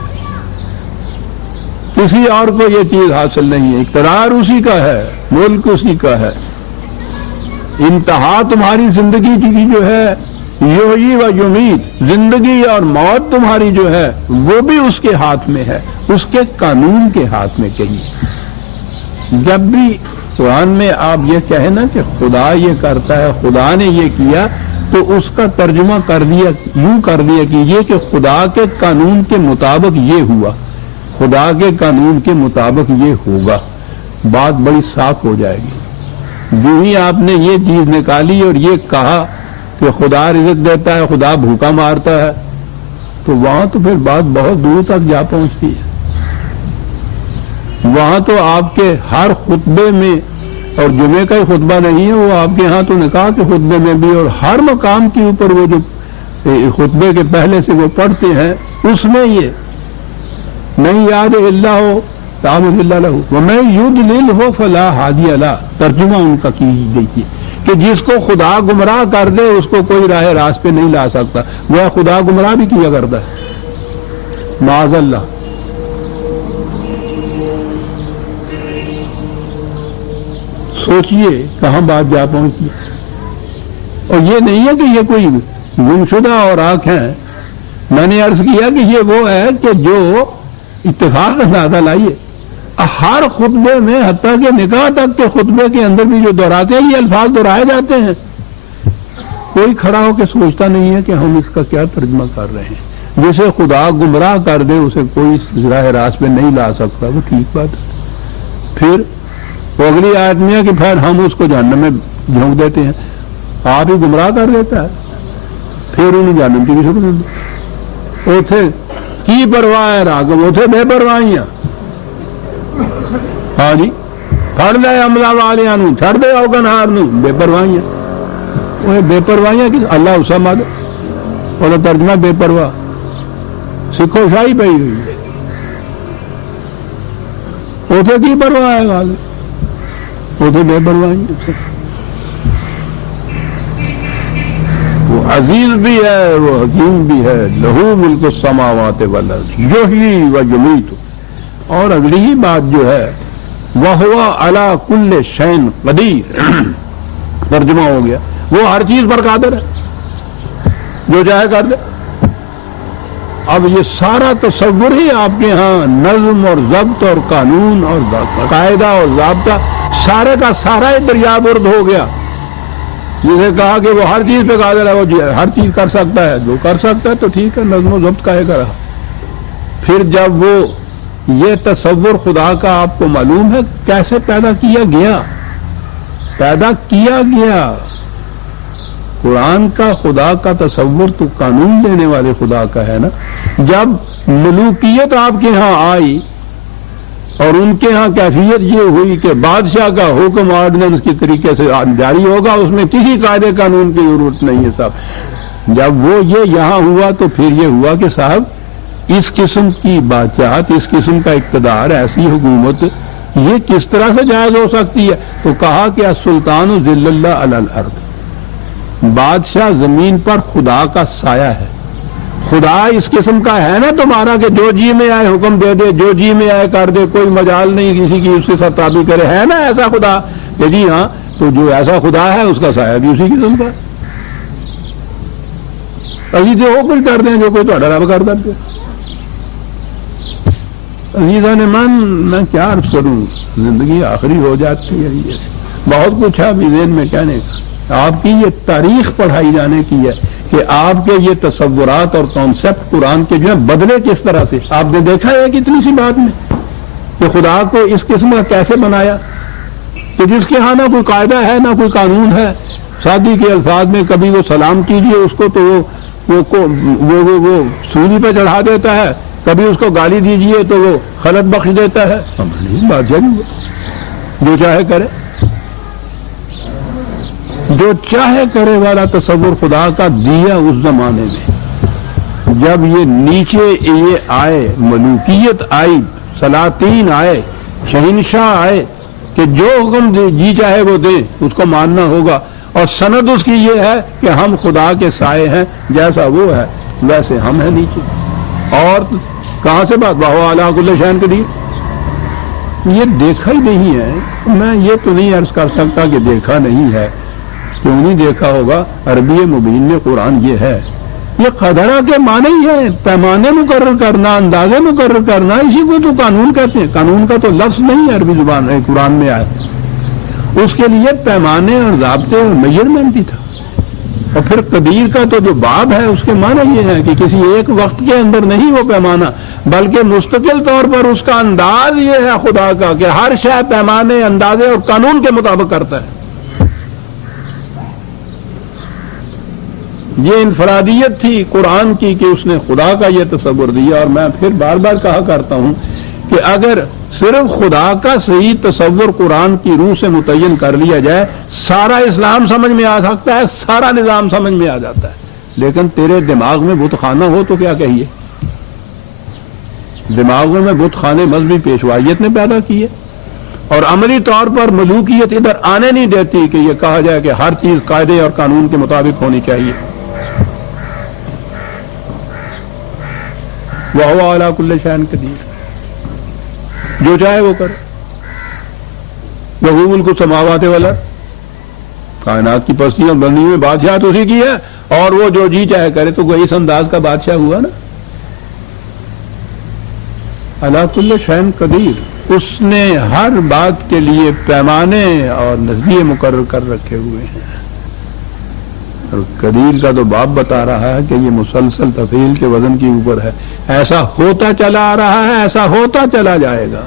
کسی اور کو یہ چیز حاصل نہیں ہے، اقتدار اسی کا ہے، ملک اسی کا ہے، انتہا تمہاری زندگی کی جو ہے یحیی و یمیت، زندگی اور موت تمہاری جو ہے وہ بھی اس کے ہاتھ میں ہے، اس کے قانون کے ہاتھ میں کہیں۔ جب بھی قرآن میں آپ یہ کہیں نا کہ خدا یہ کرتا ہے، خدا نے یہ کیا، تو اس کا ترجمہ یوں کر دیا کہ یہ کہ خدا کے قانون کے مطابق یہ ہوا، خدا کے قانون کے مطابق یہ ہوگا، بات بڑی صاف ہو جائے گی۔ جو ہی آپ نے یہ چیز نکالی اور یہ کہا کہ خدا رزق دیتا ہے، خدا بھوکا مارتا ہے، تو وہاں تو پھر بات بہت دور تک جا پہنچتی ہے۔ وہاں تو آپ کے ہر خطبے میں، اور جمعے کا ہی خطبہ نہیں ہے، وہ آپ کے ہاں تو نکاح کے خطبے میں بھی، اور ہر مقام کے اوپر وہ جو خطبے کے پہلے سے وہ پڑھتے ہیں، اس میں یہ نہیں یاد اللہ ہو تعبد اللہ لہو ومن یضللہ فلا ہادی لہ، ترجمہ ان کا کی گئی تھی کہ جس کو خدا گمراہ کر دے اس کو کوئی راہ راست پہ نہیں لا سکتا، وہ خدا گمراہ بھی کیا کرتا ہے معاذ اللہ۔ سوچئے کہاں بات جا پہنچی، اور یہ نہیں ہے کہ یہ کوئی گمشدہ اور آنکھ ہیں، میں نے عرض کیا کہ یہ وہ ہے کہ جو اتفاق اندازہ لائیے ہر خطبے میں، حتیٰ کہ نکاح تک کے خطبے کے اندر بھی جو دہراتے ہیں یہ الفاظ دہرائے جاتے ہیں، کوئی کھڑا ہو کے سوچتا نہیں ہے کہ ہم اس کا کیا ترجمہ کر رہے ہیں۔ جسے خدا گمراہ کر دے اسے کوئی راہ راست پہ نہیں لا سکتا، وہ ٹھیک بات ہے۔ پھر اگلی آدمی ہے کہ پھر ہم اس کو جہنم میں جھونک دیتے ہیں، آپ ہی گمراہ کر دیتا ہے، پھر انہیں جہنم کی بھی شکل اوتھے کی پرواہ ہے راگم، اوتھے بے پرواہیاں، ہاں جی پھڑ دے عملہ والیاں نو، چھڑ دے اوگنہار نو، بے پرواہیاں، وہ بے پرواہیاں کی اللہ اسا مد اور ترجمہ بے پرواہ، سکھو شاہی پئی ہوئی ہے، اوتھے کی پرواہ ہے گال، اوتھے بے پرواہی۔ وہ عزیز بھی ہے، وہ حکیم بھی ہے، لہو ملک السماوات والارض یحیی و یمیت، اور اگلی ہی بات جو ہے وَهُوَ عَلَى كُلِّ شَيْءٍ قَدِيرٌ، ترجمہ ہو گیا وہ ہر چیز پر قادر ہے، جو چاہے کر دے۔ اب یہ سارا تصور ہی آپ کے ہاں نظم اور ضبط اور قانون اور قاعدہ اور ضابطہ سارے کا سارا ہی دریابرد ہو گیا، جسے کہا کہ وہ ہر چیز پہ قادر ہے، وہ ہر چیز کر سکتا ہے، جو کر سکتا ہے تو ٹھیک ہے، نظم و ضبط کہے گا۔ پھر جب وہ یہ تصور خدا کا آپ کو معلوم ہے کیسے پیدا کیا گیا، قرآن کا خدا کا تصور تو قانون دینے والے خدا کا ہے نا۔ جب ملوکیت آپ کے ہاں آئی اور ان کے ہاں کیفیت یہ ہوئی کہ بادشاہ کا حکم آرڈیننس کی طریقے سے جاری ہوگا، اس میں کسی قاعدے قانون کی ضرورت نہیں ہے صاحب، جب وہ یہ یہاں ہوا تو پھر یہ ہوا کہ صاحب اس قسم کی بادشاہت، اس قسم کا اقتدار، ایسی حکومت یہ کس طرح سے جائز ہو سکتی ہے؟ تو کہا کہ السلطان ذل اللہ علی الارض، بادشاہ زمین پر خدا کا سایہ ہے۔ خدا اس قسم کا ہے نا تمہارا کہ جو جی میں آئے حکم دے دے، جو جی میں آئے کر دے، کوئی مجال نہیں کسی کی اس کے ساتھ تعبیر کرے، ہے نا ایسا خدا؟ کہ جی ہاں، تو جو ایسا خدا ہے اس کا سایہ بھی اسی قسم کا ہے۔ ابھی تو وہ کچھ کر دیں جو کوئی تھوڑا رب کر دے۔ عزیزان من، میں کیا عرض کروں، زندگی آخری ہو جاتی ہے، یہ بہت کچھ ہے ابھی ذہن میں کہنے کا۔ آپ کی یہ تاریخ پڑھائی جانے کی ہے کہ آپ کے یہ تصورات اور کانسیپٹ قرآن کے جو ہیں بدلے کس طرح سے۔ آپ نے دیکھا ہے کہ اتنی سی بات میں کہ خدا کو اس قسم کا کیسے بنایا کہ جس کے ہاں نہ کوئی قاعدہ ہے نہ کوئی قانون ہے، شادی کے الفاظ میں کبھی وہ سلام کیجئے اس کو تو وہ سولی پہ چڑھا دیتا ہے، کبھی اس کو گالی دیجئے تو وہ خلط بخش دیتا ہے۔ جو چاہے کرے، جو چاہے کرے والا تصور خدا کا دیا اس زمانے میں۔ جب یہ نیچے یہ آئے، ملوکیت آئی، سلاطین آئے، شہنشاہ آئے کہ جو حکم جی چاہے وہ دے، اس کو ماننا ہوگا، اور سند اس کی یہ ہے کہ ہم خدا کے سائے ہیں، جیسا وہ ہے ویسے ہم ہیں نیچے۔ اور کہاں سے بات وَهُوَ عَلَىٰ كُلِّ شَيْءٍ قَدِيرٌ، یہ دیکھا ہی نہیں ہے۔ میں یہ تو نہیں عرض کر سکتا کہ دیکھا نہیں ہے، کیوں نہیں دیکھا ہوگا؟ عربی مبین میں قرآن یہ ہے، یہ قدرہ کے معنی ہی ہے، پیمانے مقرر کرنا، اندازے مقرر کرنا، اسی کو تو قانون کہتے ہیں۔ قانون کا تو لفظ نہیں ہے عربی زبان قرآن میں آئے، اس کے لیے پیمانے اور ضابطے اور میجرمنٹ بھی تھا۔ اور پھر قدیر کا تو جو باب ہے اس کے معنی یہ ہے کہ کسی ایک وقت کے اندر نہیں وہ پیمانہ، بلکہ مستقل طور پر اس کا انداز یہ ہے خدا کا کہ ہر شے پیمانے، اندازے اور قانون کے مطابق کرتا ہے۔ یہ انفرادیت تھی قرآن کی کہ اس نے خدا کا یہ تصور دیا۔ اور میں پھر بار بار کہا کرتا ہوں کہ اگر صرف خدا کا صحیح تصور قرآن کی روح سے متعین کر لیا جائے سارا اسلام سمجھ میں آ سکتا ہے، سارا نظام سمجھ میں آ جاتا ہے، لیکن تیرے دماغ میں بت خانہ ہو تو کیا کہیے؟ دماغوں میں بت خانے مذہبی پیشوائیت نے پیدا کیے اور عملی طور پر ملوکیت ادھر آنے نہیں دیتی کہ یہ کہا جائے کہ ہر چیز قاعدے اور قانون کے مطابق ہونی چاہیے۔ وَهُوَ عَلَى كُلِّ شَيْءٍ قَدِيرٌ، جو چاہے وہ کرے۔ وَهُوَ مُلْكُ السَّمَاوَاتِ وَالْأَرْضِ، کائنات کی پستی اور بندی میں بادشاہت اسی کی ہے، اور وہ جو جی چاہے کرے، تو وہ اس انداز کا بادشاہ ہوا نا۔ عَلَى كُلِّ شَيْءٍ قَدِيرٌ، اس نے ہر بات کے لیے پیمانے اور نظریے مقرر کر رکھے ہوئے ہیں۔ اور قدیر کا تو باب بتا رہا ہے کہ یہ مسلسل تفعیل کے وزن کے اوپر ہے، ایسا ہوتا چلا آ رہا ہے، ایسا ہوتا چلا جائے گا۔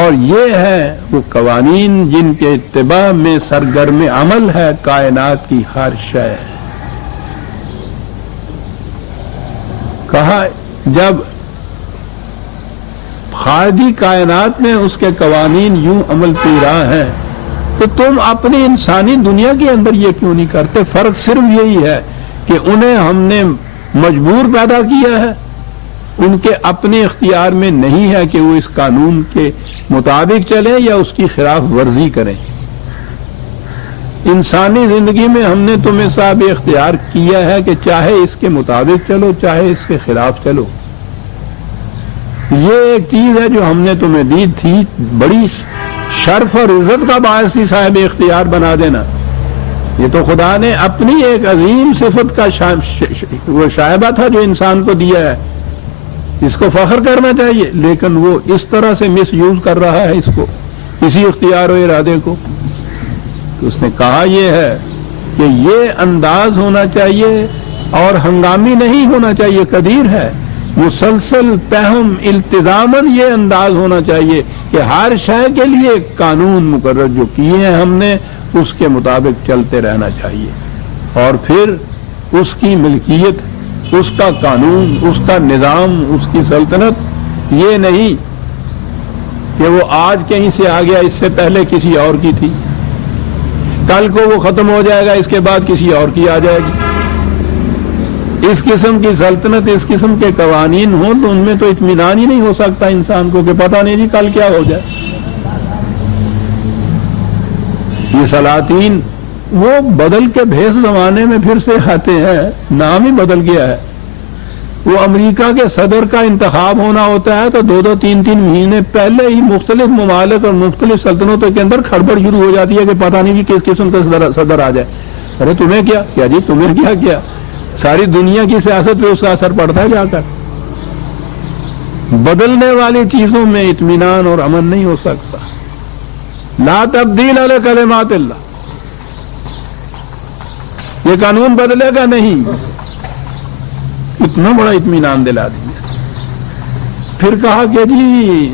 اور یہ ہے وہ قوانین جن کے اتباع میں سرگرم عمل ہے کائنات کی ہر شے۔ کہا جب خارجی کائنات میں اس کے قوانین یوں عمل پیرا ہیں تو تم اپنی انسانی دنیا کے اندر یہ کیوں نہیں کرتے؟ فرق صرف یہی ہے کہ انہیں ہم نے مجبور پیدا کیا ہے، ان کے اپنے اختیار میں نہیں ہے کہ وہ اس قانون کے مطابق چلیں یا اس کی خلاف ورزی کریں۔ انسانی زندگی میں ہم نے تمہیں صاحب اختیار کیا ہے کہ چاہے اس کے مطابق چلو چاہے اس کے خلاف چلو۔ یہ ایک چیز ہے جو ہم نے تمہیں دی تھی، بڑی شرف اور عزت کا باعث تھی صاحب اختیار بنا دینا۔ یہ تو خدا نے اپنی ایک عظیم صفت کا وہ شائبہ تھا جو انسان کو دیا ہے، اس کو فخر کرنا چاہیے، لیکن وہ اس طرح سے مس یوز کر رہا ہے اس کو، اسی اختیار و ارادے کو۔ تو اس نے کہا یہ ہے کہ یہ انداز ہونا چاہیے اور ہنگامی نہیں ہونا چاہیے، قدیر ہے، مسلسل پہم التزاماً یہ انداز ہونا چاہیے کہ ہر شے کے لیے قانون مقرر جو کیے ہیں ہم نے اس کے مطابق چلتے رہنا چاہیے، اور پھر اس کی ملکیت، اس کا قانون، اس کا نظام، اس کی سلطنت یہ نہیں کہ وہ آج کہیں سے آ گیا، اس سے پہلے کسی اور کی تھی، کل کو وہ ختم ہو جائے گا، اس کے بعد کسی اور کی آ جائے گی۔ اس قسم کی سلطنت، اس قسم کے قوانین ہوں تو ان میں تو اطمینان ہی نہیں ہو سکتا انسان کو کہ پتہ نہیں جی کل کیا ہو جائے۔ یہ سلاطین وہ بدل کے بھیس زمانے میں پھر سے آتے ہیں، نام ہی بدل گیا ہے۔ وہ امریکہ کے صدر کا انتخاب ہونا ہوتا ہے تو 2-2 3-3 مہینے پہلے ہی مختلف ممالک اور مختلف سلطنتوں کے اندر کھڑبڑ شروع ہو جاتی ہے کہ پتہ نہیں جی کس قسم کا صدر آ جائے۔ ارے تمہیں کیا جی تمہیں کیا ساری دنیا کی سیاست پہ اس کا اثر پڑتا ہے جا کر۔ بدلنے والی چیزوں میں اطمینان اور امن نہیں ہو سکتا۔ لا تبدیل علی کلمات اللہ، یہ قانون بدلے گا نہیں، اتنا بڑا اطمینان دلا دیا۔ پھر کہا کہ جی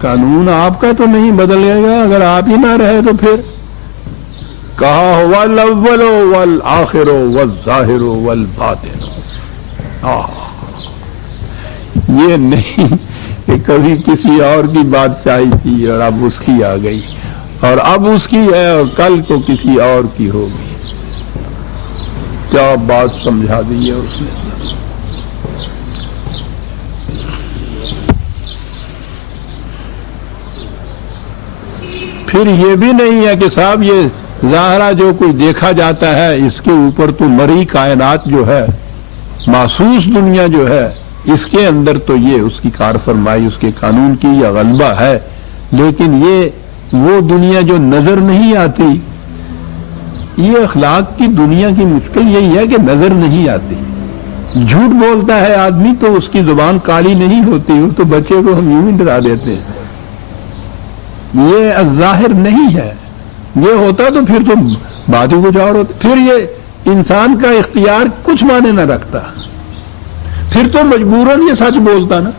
قانون آپ کا تو نہیں بدلے گا، اگر آپ ہی نہ رہے تو پھر کہا والاول والآخر والظاہر والباطن۔ یہ نہیں کہ کبھی کسی اور کی بادشاہی تھی اور اب اس کی آ گئی، اور اب اس کی ہے اور کل کو کسی اور کی ہوگی۔ کیا بات سمجھا دی ہے اس نے۔ پھر یہ بھی نہیں ہے کہ صاحب یہ ظاہرہ جو کچھ دیکھا جاتا ہے اس کے اوپر تو مری کائنات جو ہے، محسوس دنیا جو ہے، اس کے اندر تو یہ اس کی کار فرمائی، اس کے قانون کی یا غلبہ ہے، لیکن یہ وہ دنیا جو نظر نہیں آتی، یہ اخلاق کی دنیا کی مشکل یہی ہے کہ نظر نہیں آتی۔ جھوٹ بولتا ہے آدمی تو اس کی زبان کالی نہیں ہوتی، وہ تو بچے کو ہم یوں ہی ڈرا دیتے ہیں۔ یہ ظاہر نہیں ہے، یہ ہوتا تو پھر تو بات ہی کچھ اور ہوتی، پھر یہ انسان کا اختیار کچھ معنی نہ رکھتا، پھر تو مجبوراً یہ سچ بولتا نا،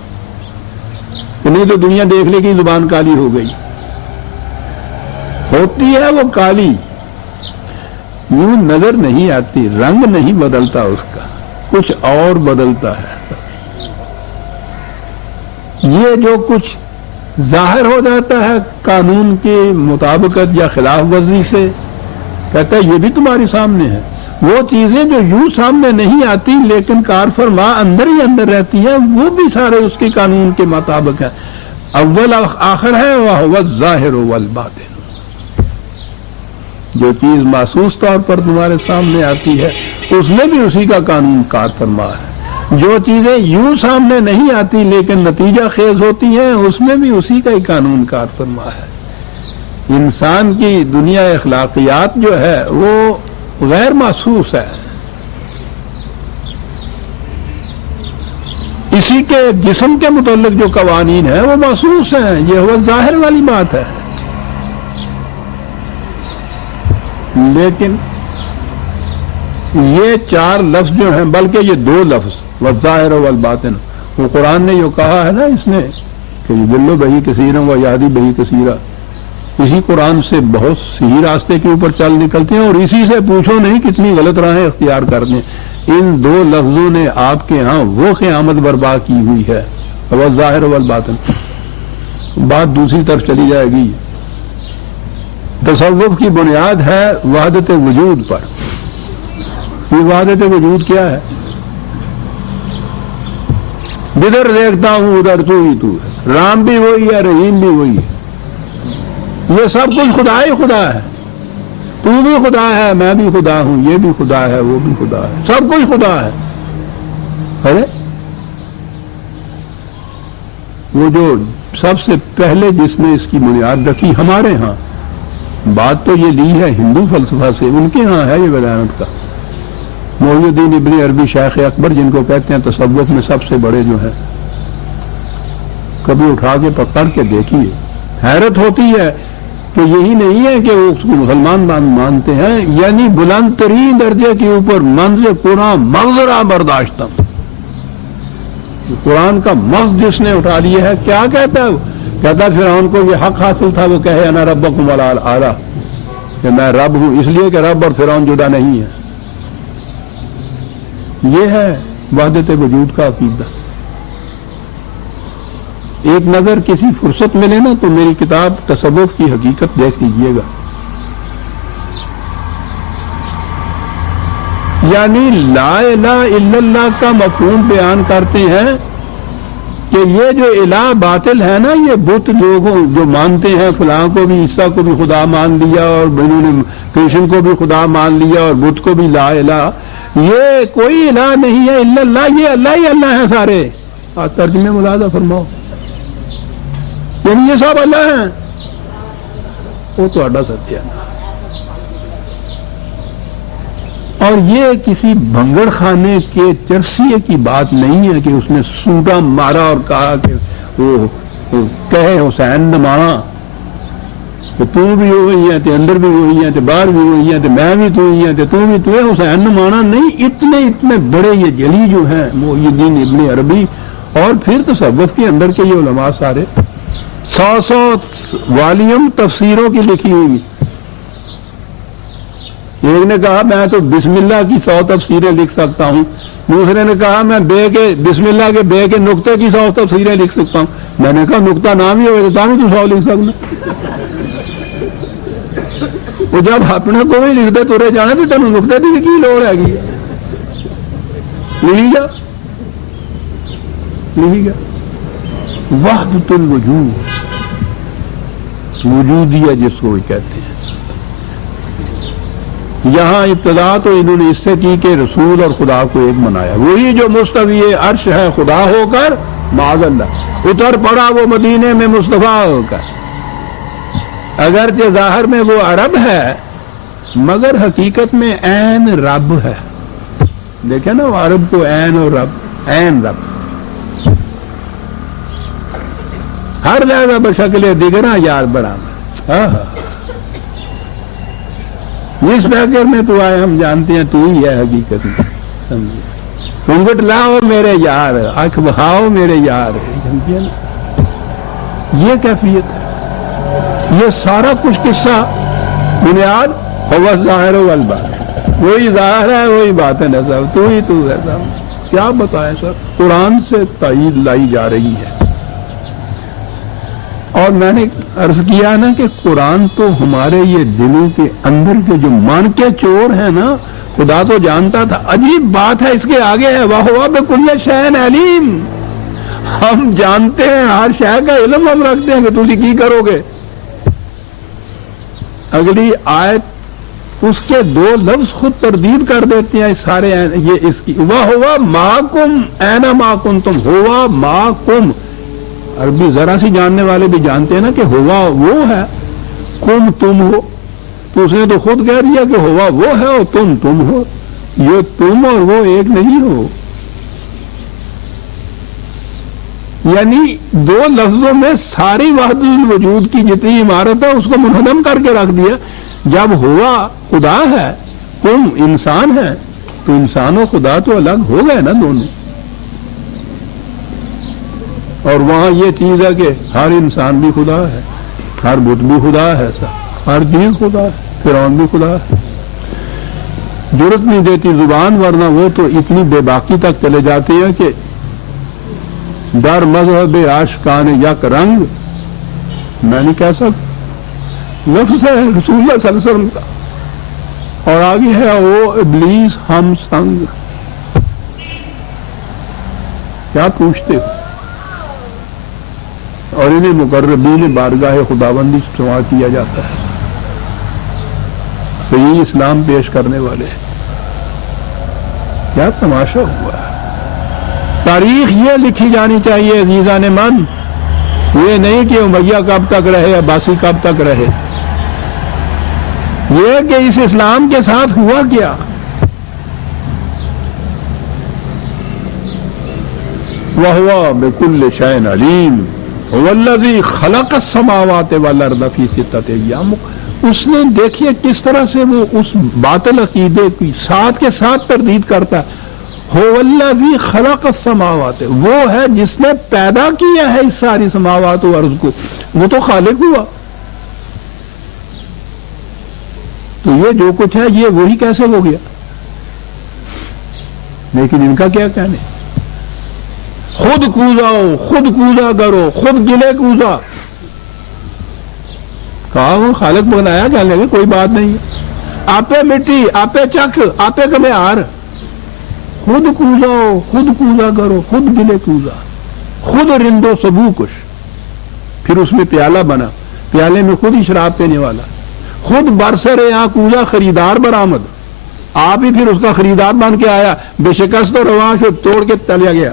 نہیں تو دنیا دیکھنے کی زبان کالی ہو گئی، ہوتی ہے وہ کالی، یوں نظر نہیں آتی، رنگ نہیں بدلتا اس کا، کچھ اور بدلتا ہے۔ یہ جو کچھ ظاہر ہو جاتا ہے قانون کی مطابقت یا خلاف ورزی سے، کہتا ہے یہ بھی تمہارے سامنے ہے۔ وہ چیزیں جو یوں سامنے نہیں آتی لیکن کار فرما اندر ہی اندر رہتی ہیں، وہ بھی سارے اس کے قانون کے مطابق ہیں۔ اول آخر ہے وَهُوَ الظَّاهِرُ وَالْبَاطِنُ۔ جو چیز محسوس طور پر تمہارے سامنے آتی ہے اس میں بھی اسی کا قانون کار فرما ہے، جو چیزیں یوں سامنے نہیں آتی لیکن نتیجہ خیز ہوتی ہیں اس میں بھی اسی کا ہی قانون کار فرما ہے۔ انسان کی دنیا اخلاقیات جو ہے وہ غیر محسوس ہے، اسی کے جسم کے متعلق جو قوانین ہیں وہ محسوس ہیں، یہ وہ ظاہر والی بات ہے۔ لیکن یہ چار لفظ جو ہیں، بلکہ یہ دو لفظ والظاہر والباطن، وہ قرآن نے جو کہا ہے نا اس نے کہ یضل بہ کثیرا ویہدی بہ کثیرا، اسی قرآن سے بہت صحیح راستے کے اوپر چل نکلتے ہیں اور اسی سے پوچھو نہیں کتنی غلط راہیں اختیار کرتے ہیں۔ ان دو لفظوں نے آپ کے ہاں وہ قیامت برپا کی ہوئی ہے، والظاہر والباطن۔ بات دوسری طرف چلی جائے گی۔ تصوف کی بنیاد ہے وحدت وجود پر۔ یہ وحدت وجود کیا ہے؟ جدھر دیکھتا ہوں ادھر تو ہی تو ہے، رام بھی وہی ہے، رحیم بھی وہی ہے، یہ سب کچھ خدا ہی خدا ہے، تو بھی خدا ہے، میں بھی خدا ہوں، یہ بھی خدا ہے، وہ بھی خدا ہے، سب کچھ خدا ہے۔ ارے وہ جو سب سے پہلے جس نے اس کی بنیاد رکھی ہمارے ہاں، بات تو یہ لی ہے ہندو فلسفہ سے، ان کے ہاں ہے یہ ولایت کا، محی الدین ابن عربی شیخ اکبر جن کو کہتے ہیں تصوف میں سب سے بڑے جو ہیں، کبھی اٹھا کے پکڑ کے دیکھیے، حیرت ہوتی ہے کہ یہی نہیں ہے کہ وہ اس کو مسلمان مانتے ہیں، یعنی بلند ترین درجے کے اوپر منظر قرآن مغزرہ برداشتم، قرآن کا مغز جس نے اٹھا لیا ہے، کیا کہتا ہے وہ؟ کہتا ہے فرعون کو یہ حق حاصل تھا، وہ کہے انا ربکم الاعلی، کہ میں رب ہوں، اس لیے کہ رب اور فرعون جدا نہیں ہے۔ یہ ہے وحدت وجود کا عقیدہ۔ ایک نظر کسی فرصت ملے نا تو میری کتاب تصوف کی حقیقت دیکھ لیجیے گا، یعنی لا الہ الا اللہ کا مفہوم بیان کرتے ہیں کہ یہ جو الہ باطل ہے نا، یہ بت لوگوں جو مانتے ہیں، فلاں کو بھی عیسیٰ کو بھی خدا مان لیا اور انہوں نے کرشن کو بھی خدا مان لیا اور بت کو بھی لا الہ، یہ کوئی الہ نہیں ہے الا اللہ، یہ اللہ ہی اللہ ہے سارے۔ آج ترجمے ملاحظہ فرماؤ، یعنی یہ سب اللہ ہیں، وہ تو اڈا ستیہ نا۔ اور یہ کسی بھنگڑ خانے کے چرسیے کی بات نہیں ہے کہ اس نے سوٹا مارا اور کہا کہ وہ کہے حسین نے مارا کہ تو بھی وہی ہے، تے اندر بھی وہی ہے، تے باہر بھی وہی ہے، تے میں بھی تو ہی ہے، تے تو بھی تو ہے، حسین نے مارا نہیں۔ اتنے بڑے یہ جلی جو ہیں محی الدین ابن عربی اور پھر تصوف کے اندر کے یہ علماء سارے 100 والیوم تفسیروں کی لکھی ہوئی۔ ایک نے کہا میں تو بسم اللہ کی 100 تفسیریں لکھ سکتا ہوں، دوسرے نے کہا میں بسم اللہ کے بے کے نقطے کی 100 تفسیریں لکھ سکتا ہوں۔ میں نے کہا نقطہ نام ہی ہوئے تو بھی تو 100 لکھ سکنا، وہ جب اپنے کو بھی لکھتے تورے جانا تو تینوں نقطے کی کی لوڑ ہے گی، لکھی گا وحدت الوجود، وجودیہ جس کو کہتے ہیں۔ یہاں ابتدا تو انہوں نے اس سے کی کہ رسول اور خدا کو ایک بنایا، وہی جو مستوی عرش ہے خدا ہو کر معاذ اللہ اتر پڑا وہ مدینے میں مصطفیٰ ہو کر، اگرچہ ظاہر میں وہ عرب ہے مگر حقیقت میں عین رب ہے۔ دیکھیں نا وہ عرب کو عین اور رب، عین رب ہر لہذا بشکل دیگرہ یار بڑا اس بغیر میں تو آئے ہم جانتے ہیں تو ہی ہے حقیقت میں، سمجھے گھونگھٹ لاؤ میرے یار، آنکھ بہاؤ میرے یار، سمجھے نا یہ کیفیت ہے۔ یہ سارا کچھ قصہ بنیاد ہوا ظاہر والباطن، وہی ظاہر ہے وہی باطن ہے، سب تو ہی تو ہے، سب کیا بتائیں سر، قرآن سے تائید لائی جا رہی ہے۔ اور میں نے عرض کیا نا کہ قرآن تو ہمارے یہ دلوں کے اندر کے جو مان کے چور ہیں نا، خدا تو جانتا تھا. عجیب بات ہے، اس کے آگے ہے وَهُوَ بِكُلِّ شَيْءٍ عَلِيمٌ. ہم جانتے ہیں، ہر شے کا علم ہم رکھتے ہیں کہ تسی کی کرو گے. اگلی آیت اس کے دو لفظ خود تردید کر دیتے ہیں سارے. یہ اس کی وَهُوَ مَعَكُمْ أَيْنَمَا كُنتُمْ، ہوا مَعَكُمْ. عربی ذرا سی جاننے والے بھی جانتے ہیں نا کہ ہوا وہ ہے، کم تم ہو. تو اس نے تو خود کہہ دیا کہ ہوا وہ ہے اور تم ہو. یہ تم اور وہ ایک نہیں ہو. یعنی دو لفظوں میں ساری وحدت الوجود کی جتنی عمارت ہے اس کو منہدم کر کے رکھ دیا. جب ہوا خدا ہے، تم انسان ہے، تو انسان و خدا تو الگ ہو گئے نا دونوں. اور وہاں یہ چیز ہے کہ ہر انسان بھی خدا ہے، ہر بت بھی خدا ہے، ہر چیز خدا ہے، فرعون بھی خدا ہے. جرت نہیں دیتی زبان، ورنہ وہ تو اتنی بے باکی تک چلے جاتے ہیں کہ در مذہب عاشقان یک رنگ، میں نہیں کہہ سکتا، لفظ ہے رسول اللہ صلی اللہ علیہ وسلم کا. اور آگے ہے وہ ابلیس ہم سنگ. کیا پوچھتے ہو؟ اور انہیں مقربین بارگاہ خداوندی استعمال کیا جاتا ہے، صحیح اسلام پیش کرنے والے. کیا تماشا ہوا ہے. تاریخ یہ لکھی جانی چاہیے عزیزان من، یہ نہیں کہ امیہ کب تک رہے، عباسی کب تک رہے. یہ کہ اس اسلام کے ساتھ ہوا کیا. وَهُوَ بِكُلِّ شَيْءٍ عَلِيمٌ هُوَ الَّذِي خَلَقَ السَّمَاوَاتِ وَالْأَرْضَ فِي سِتَّةِ أَيَّامٍ. اس نے دیکھیے کس طرح سے وہ اس باطل عقیدے کی ساتھ کے ساتھ تردید کرتا ہے. هُوَ الَّذِي خَلَقَ السَّمَاوَاتِ، وہ ہے جس نے پیدا کیا ہے اس ساری سماوات و ارض کو. وہ تو خالق ہوا. تو یہ جو کچھ ہے یہ وہی کیسے ہو گیا. لیکن ان کا کیا کہنے، خود کوزا ہو، خود کوزا کرو، خود گلے کوزا. کہا وہ خالق بنایا، کہنے لگے کوئی بات نہیں، آپے مٹی، آپے چک، آپے کمیں آر. خود کوزا ہو، خود کوزا کرو، خود گلے کوزا، خود رندو سبو کش. پھر اس میں پیالہ بنا، پیالے میں خود ہی شراب پینے والا، خود برسر یہاں کوزا خریدار برآمد. آپ ہی پھر اس کا خریدار بن کے آیا، بے شکست و رواش توڑ کے تلیا گیا.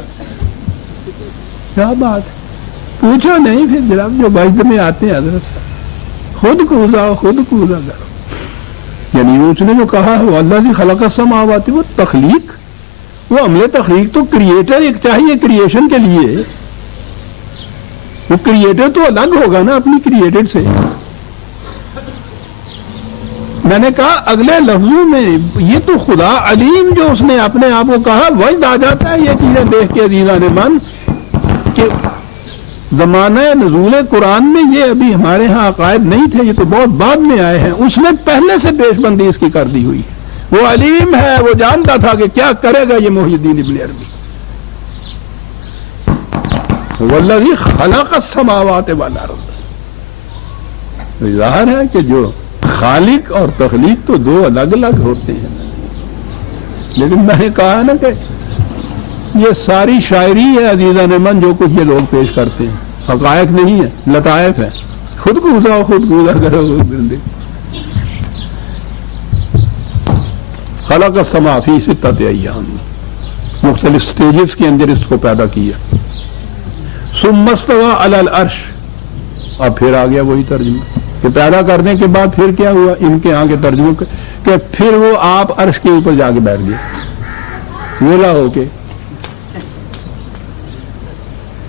کیا بات ہے، پوچھو نہیں. پھر جناب جو بجد میں آتے ہیں حضرت صاحب، خود کوزا ہو، خود کوزا کرو. یعنی اس نے جو کہا ہے وہ اللہ سے خلق السماوات، وہ تخلیق، وہ عمل تخلیق تو کریٹر ایک چاہیے کریشن کے لیے. وہ کریٹر تو الگ ہوگا نا اپنی کریٹڈ سے. میں نے کہا اگلے لفظوں میں یہ تو خدا علیم جو اس نے اپنے آپ کو کہا، وجد آ جاتا ہے یہ چیزیں دیکھ کے عزیزان من کہ زمانہ نزول قرآن میں یہ ابھی ہمارے ہاں عقائد نہیں تھے، یہ تو بہت بعد میں آئے ہیں. اس نے پہلے سے پیش بندی اس کی کر دی ہوئی. وہ علیم ہے، وہ جانتا تھا کہ کیا کرے گا یہ محی الدین ابن عربی. والذی خلق السماوات والارض. ظاہر ہے کہ جو خالق اور تخلیق تو دو الگ الگ ہوتے ہیں. لیکن میں نے کہا نا کہ یہ ساری شاعری ہے عزیزان من جو کچھ یہ لوگ پیش کرتے ہیں، حقائق نہیں ہے، لطائف ہے. خود کوزا خود کوزا کرو. خلق السماء فی ستۃ ایام، مختلف سٹیجز کے اندر اس کو پیدا کیا. ثم استوى علی العرش. اب پھر آ گیا وہی ترجمہ کہ پیدا کرنے کے بعد پھر کیا ہوا ان کے آگے ترجمہ کہ پھر وہ آپ عرش کے اوپر جا کے بیٹھ گئے ویلا ہو کے.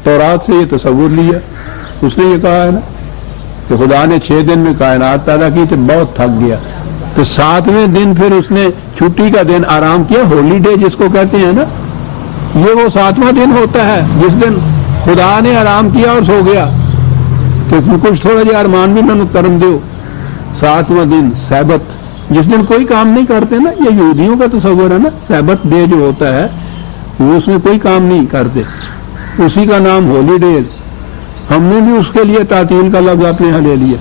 تورات سے یہ تصور لیا. اس نے یہ کہا ہے نا کہ خدا نے 6 دن میں کائنات پیدا کی تو بہت تھک گیا، تو 7ویں دن پھر اس نے چھٹی کا دن آرام کیا، ہولی ڈے جس کو کہتے ہیں نا. یہ وہ 7واں دن ہوتا ہے جس دن خدا نے آرام کیا اور سو گیا. تو کچھ تھوڑا جہا ارمان بھی میں کرم دو. 7واں دن سبت، جس دن کوئی کام نہیں کرتے نا، یہ یہودیوں کا تصور ہے نا. سبت ڈے جو ہوتا ہے وہ اس میں کوئی کام نہیں کرتے، اسی کا نام ہولی ڈے. ہم نے بھی اس کے لیے تعطیل کا لفظ اپنے یہاں لے لیا.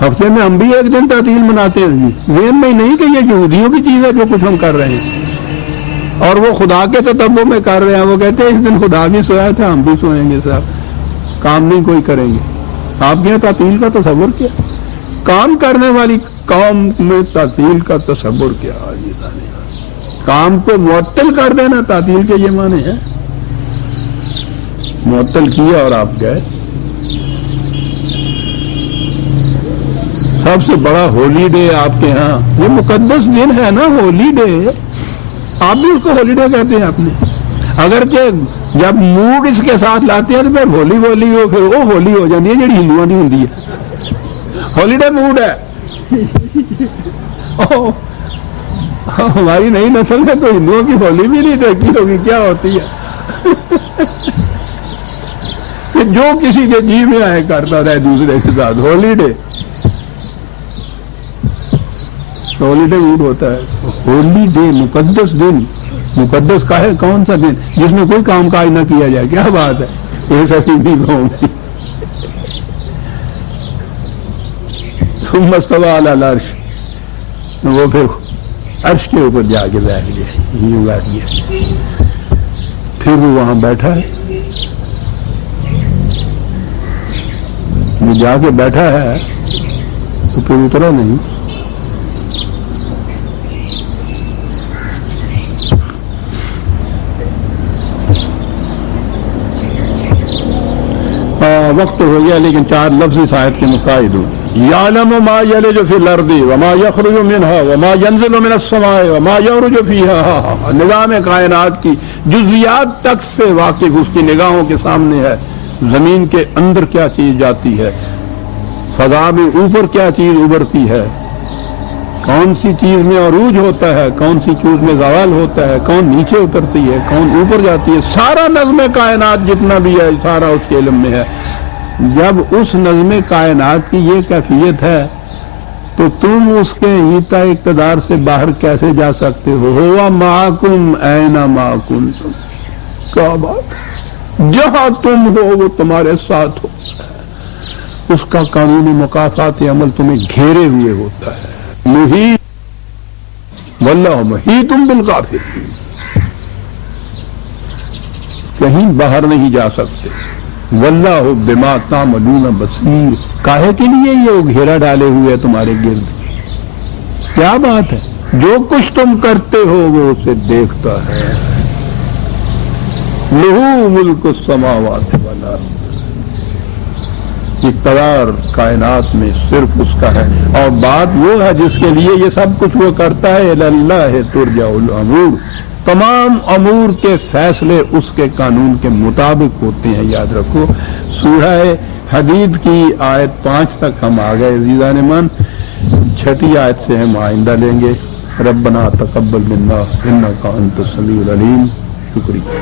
ہفتے میں ہم بھی ایک دن تعطیل مناتے ہیں. ذہن میں نہیں کہ یہ یہودیوں کی چیز ہے جو کچھ ہم کر رہے ہیں اور وہ خدا کے تتبع میں کر رہے ہیں. وہ کہتے ہیں اس دن خدا بھی سویا تھا ہم بھی سوئیں گے صاحب, کام نہیں کوئی کریں گے. آپ کے یہاں تعطیل کا تصور کیا؟ کام کرنے والی قوم میں تعطیل کا تصور کیا؟ کام کو معطل کر دینا تعطیل کے یہ معنی ہے. معطل کیا اور آپ گئے. سب سے بڑا ہولی ڈے آپ کے ہاں, یہ مقدس دن ہے نا ہولی ڈے, آپ بھی اس کو ہولی ڈے کہتے ہیں. آپ نے اگرچہ جب موڈ اس کے ساتھ لاتے ہیں تو پھر ہولی ہولی ہو, پھر وہ ہولی ہو جاتی ہے جڑی ہندوؤں کی ہوتی ہے. ہولی ڈے موڈ ہے. ہماری نئی نسل میں تو ہندوؤں کی ہولی بھی نہیں دیکھی ہوگی کیا ہوتی ہے کہ جو کسی کے جی میں آئے کرتا رہے دوسرے کے ساتھ. Holi day Holi day mood ہوتا ہے. ہولی ڈے مقدس دن. مقدس کا ہے کون سا دن جس میں کوئی کام کاج نہ کیا جائے؟ کیا بات ہے, یہ سچی بھی قوم کی. ثم استوى على العرش, وہ پھر عرش کے اوپر جا کے بیٹھ گیا, یوں بیٹھ گیا. پھر وہ وہاں بیٹھا ہے, وہ جا کے بیٹھا ہے تو پھر اترا نہیں. وقت ہو گیا لیکن 4 لفظ اس آیت کے مقاعد ہوں. یعلم ما یلج فی الارض وما یخرج منها وما ینزل من السماء وما یعرج فیها. نظام کائنات کی جزیات تک سے واقف اس کی نگاہوں کے سامنے ہے. زمین کے اندر کیا چیز جاتی ہے, فضا میں اوپر کیا چیز ابھرتی ہے, کون سی چیز میں عروج ہوتا ہے, کون سی چیز میں زوال ہوتا ہے, کون نیچے اترتی ہے, کون اوپر جاتی ہے. سارا نظم کائنات جتنا بھی ہے سارا اس کے علم میں ہے. جب اس نظم کائنات کی یہ کیفیت ہے تو تم اس کے احاطہ اقتدار سے باہر کیسے جا سکتے ہو؟ ہوا معکم اینما کنتم. کیا بات, جہاں تم ہو وہ تمہارے ساتھ ہو. اس کا قانون مکافات عمل تمہیں گھیرے ہوئے ہوتا ہے. محیط واللہ محیط بالغافلین, کہیں باہر نہیں جا سکتے. واللہ بما تعملون بصیر, کاہے کے لیے یہ گھیرا ڈالے ہوئے تمہارے گرد؟ کیا بات ہے, جو کچھ تم کرتے ہو وہ اسے دیکھتا ہے. لہو ملک السماوات والارض, اقتدار کائنات میں صرف اس کا ہے. اور بات وہ ہے جس کے لیے یہ سب کچھ وہ کرتا ہے. الی اللہ ترجع الامور, تمام امور کے فیصلے اس کے قانون کے مطابق ہوتے ہیں. یاد رکھو سورہ حدید کی آیت 5 تک ہم آ گئے عزیزان من. 6 آیت سے ہم آئندہ لیں گے. ربنا تقبل منا انک انت السمیع العلیم. شکریہ.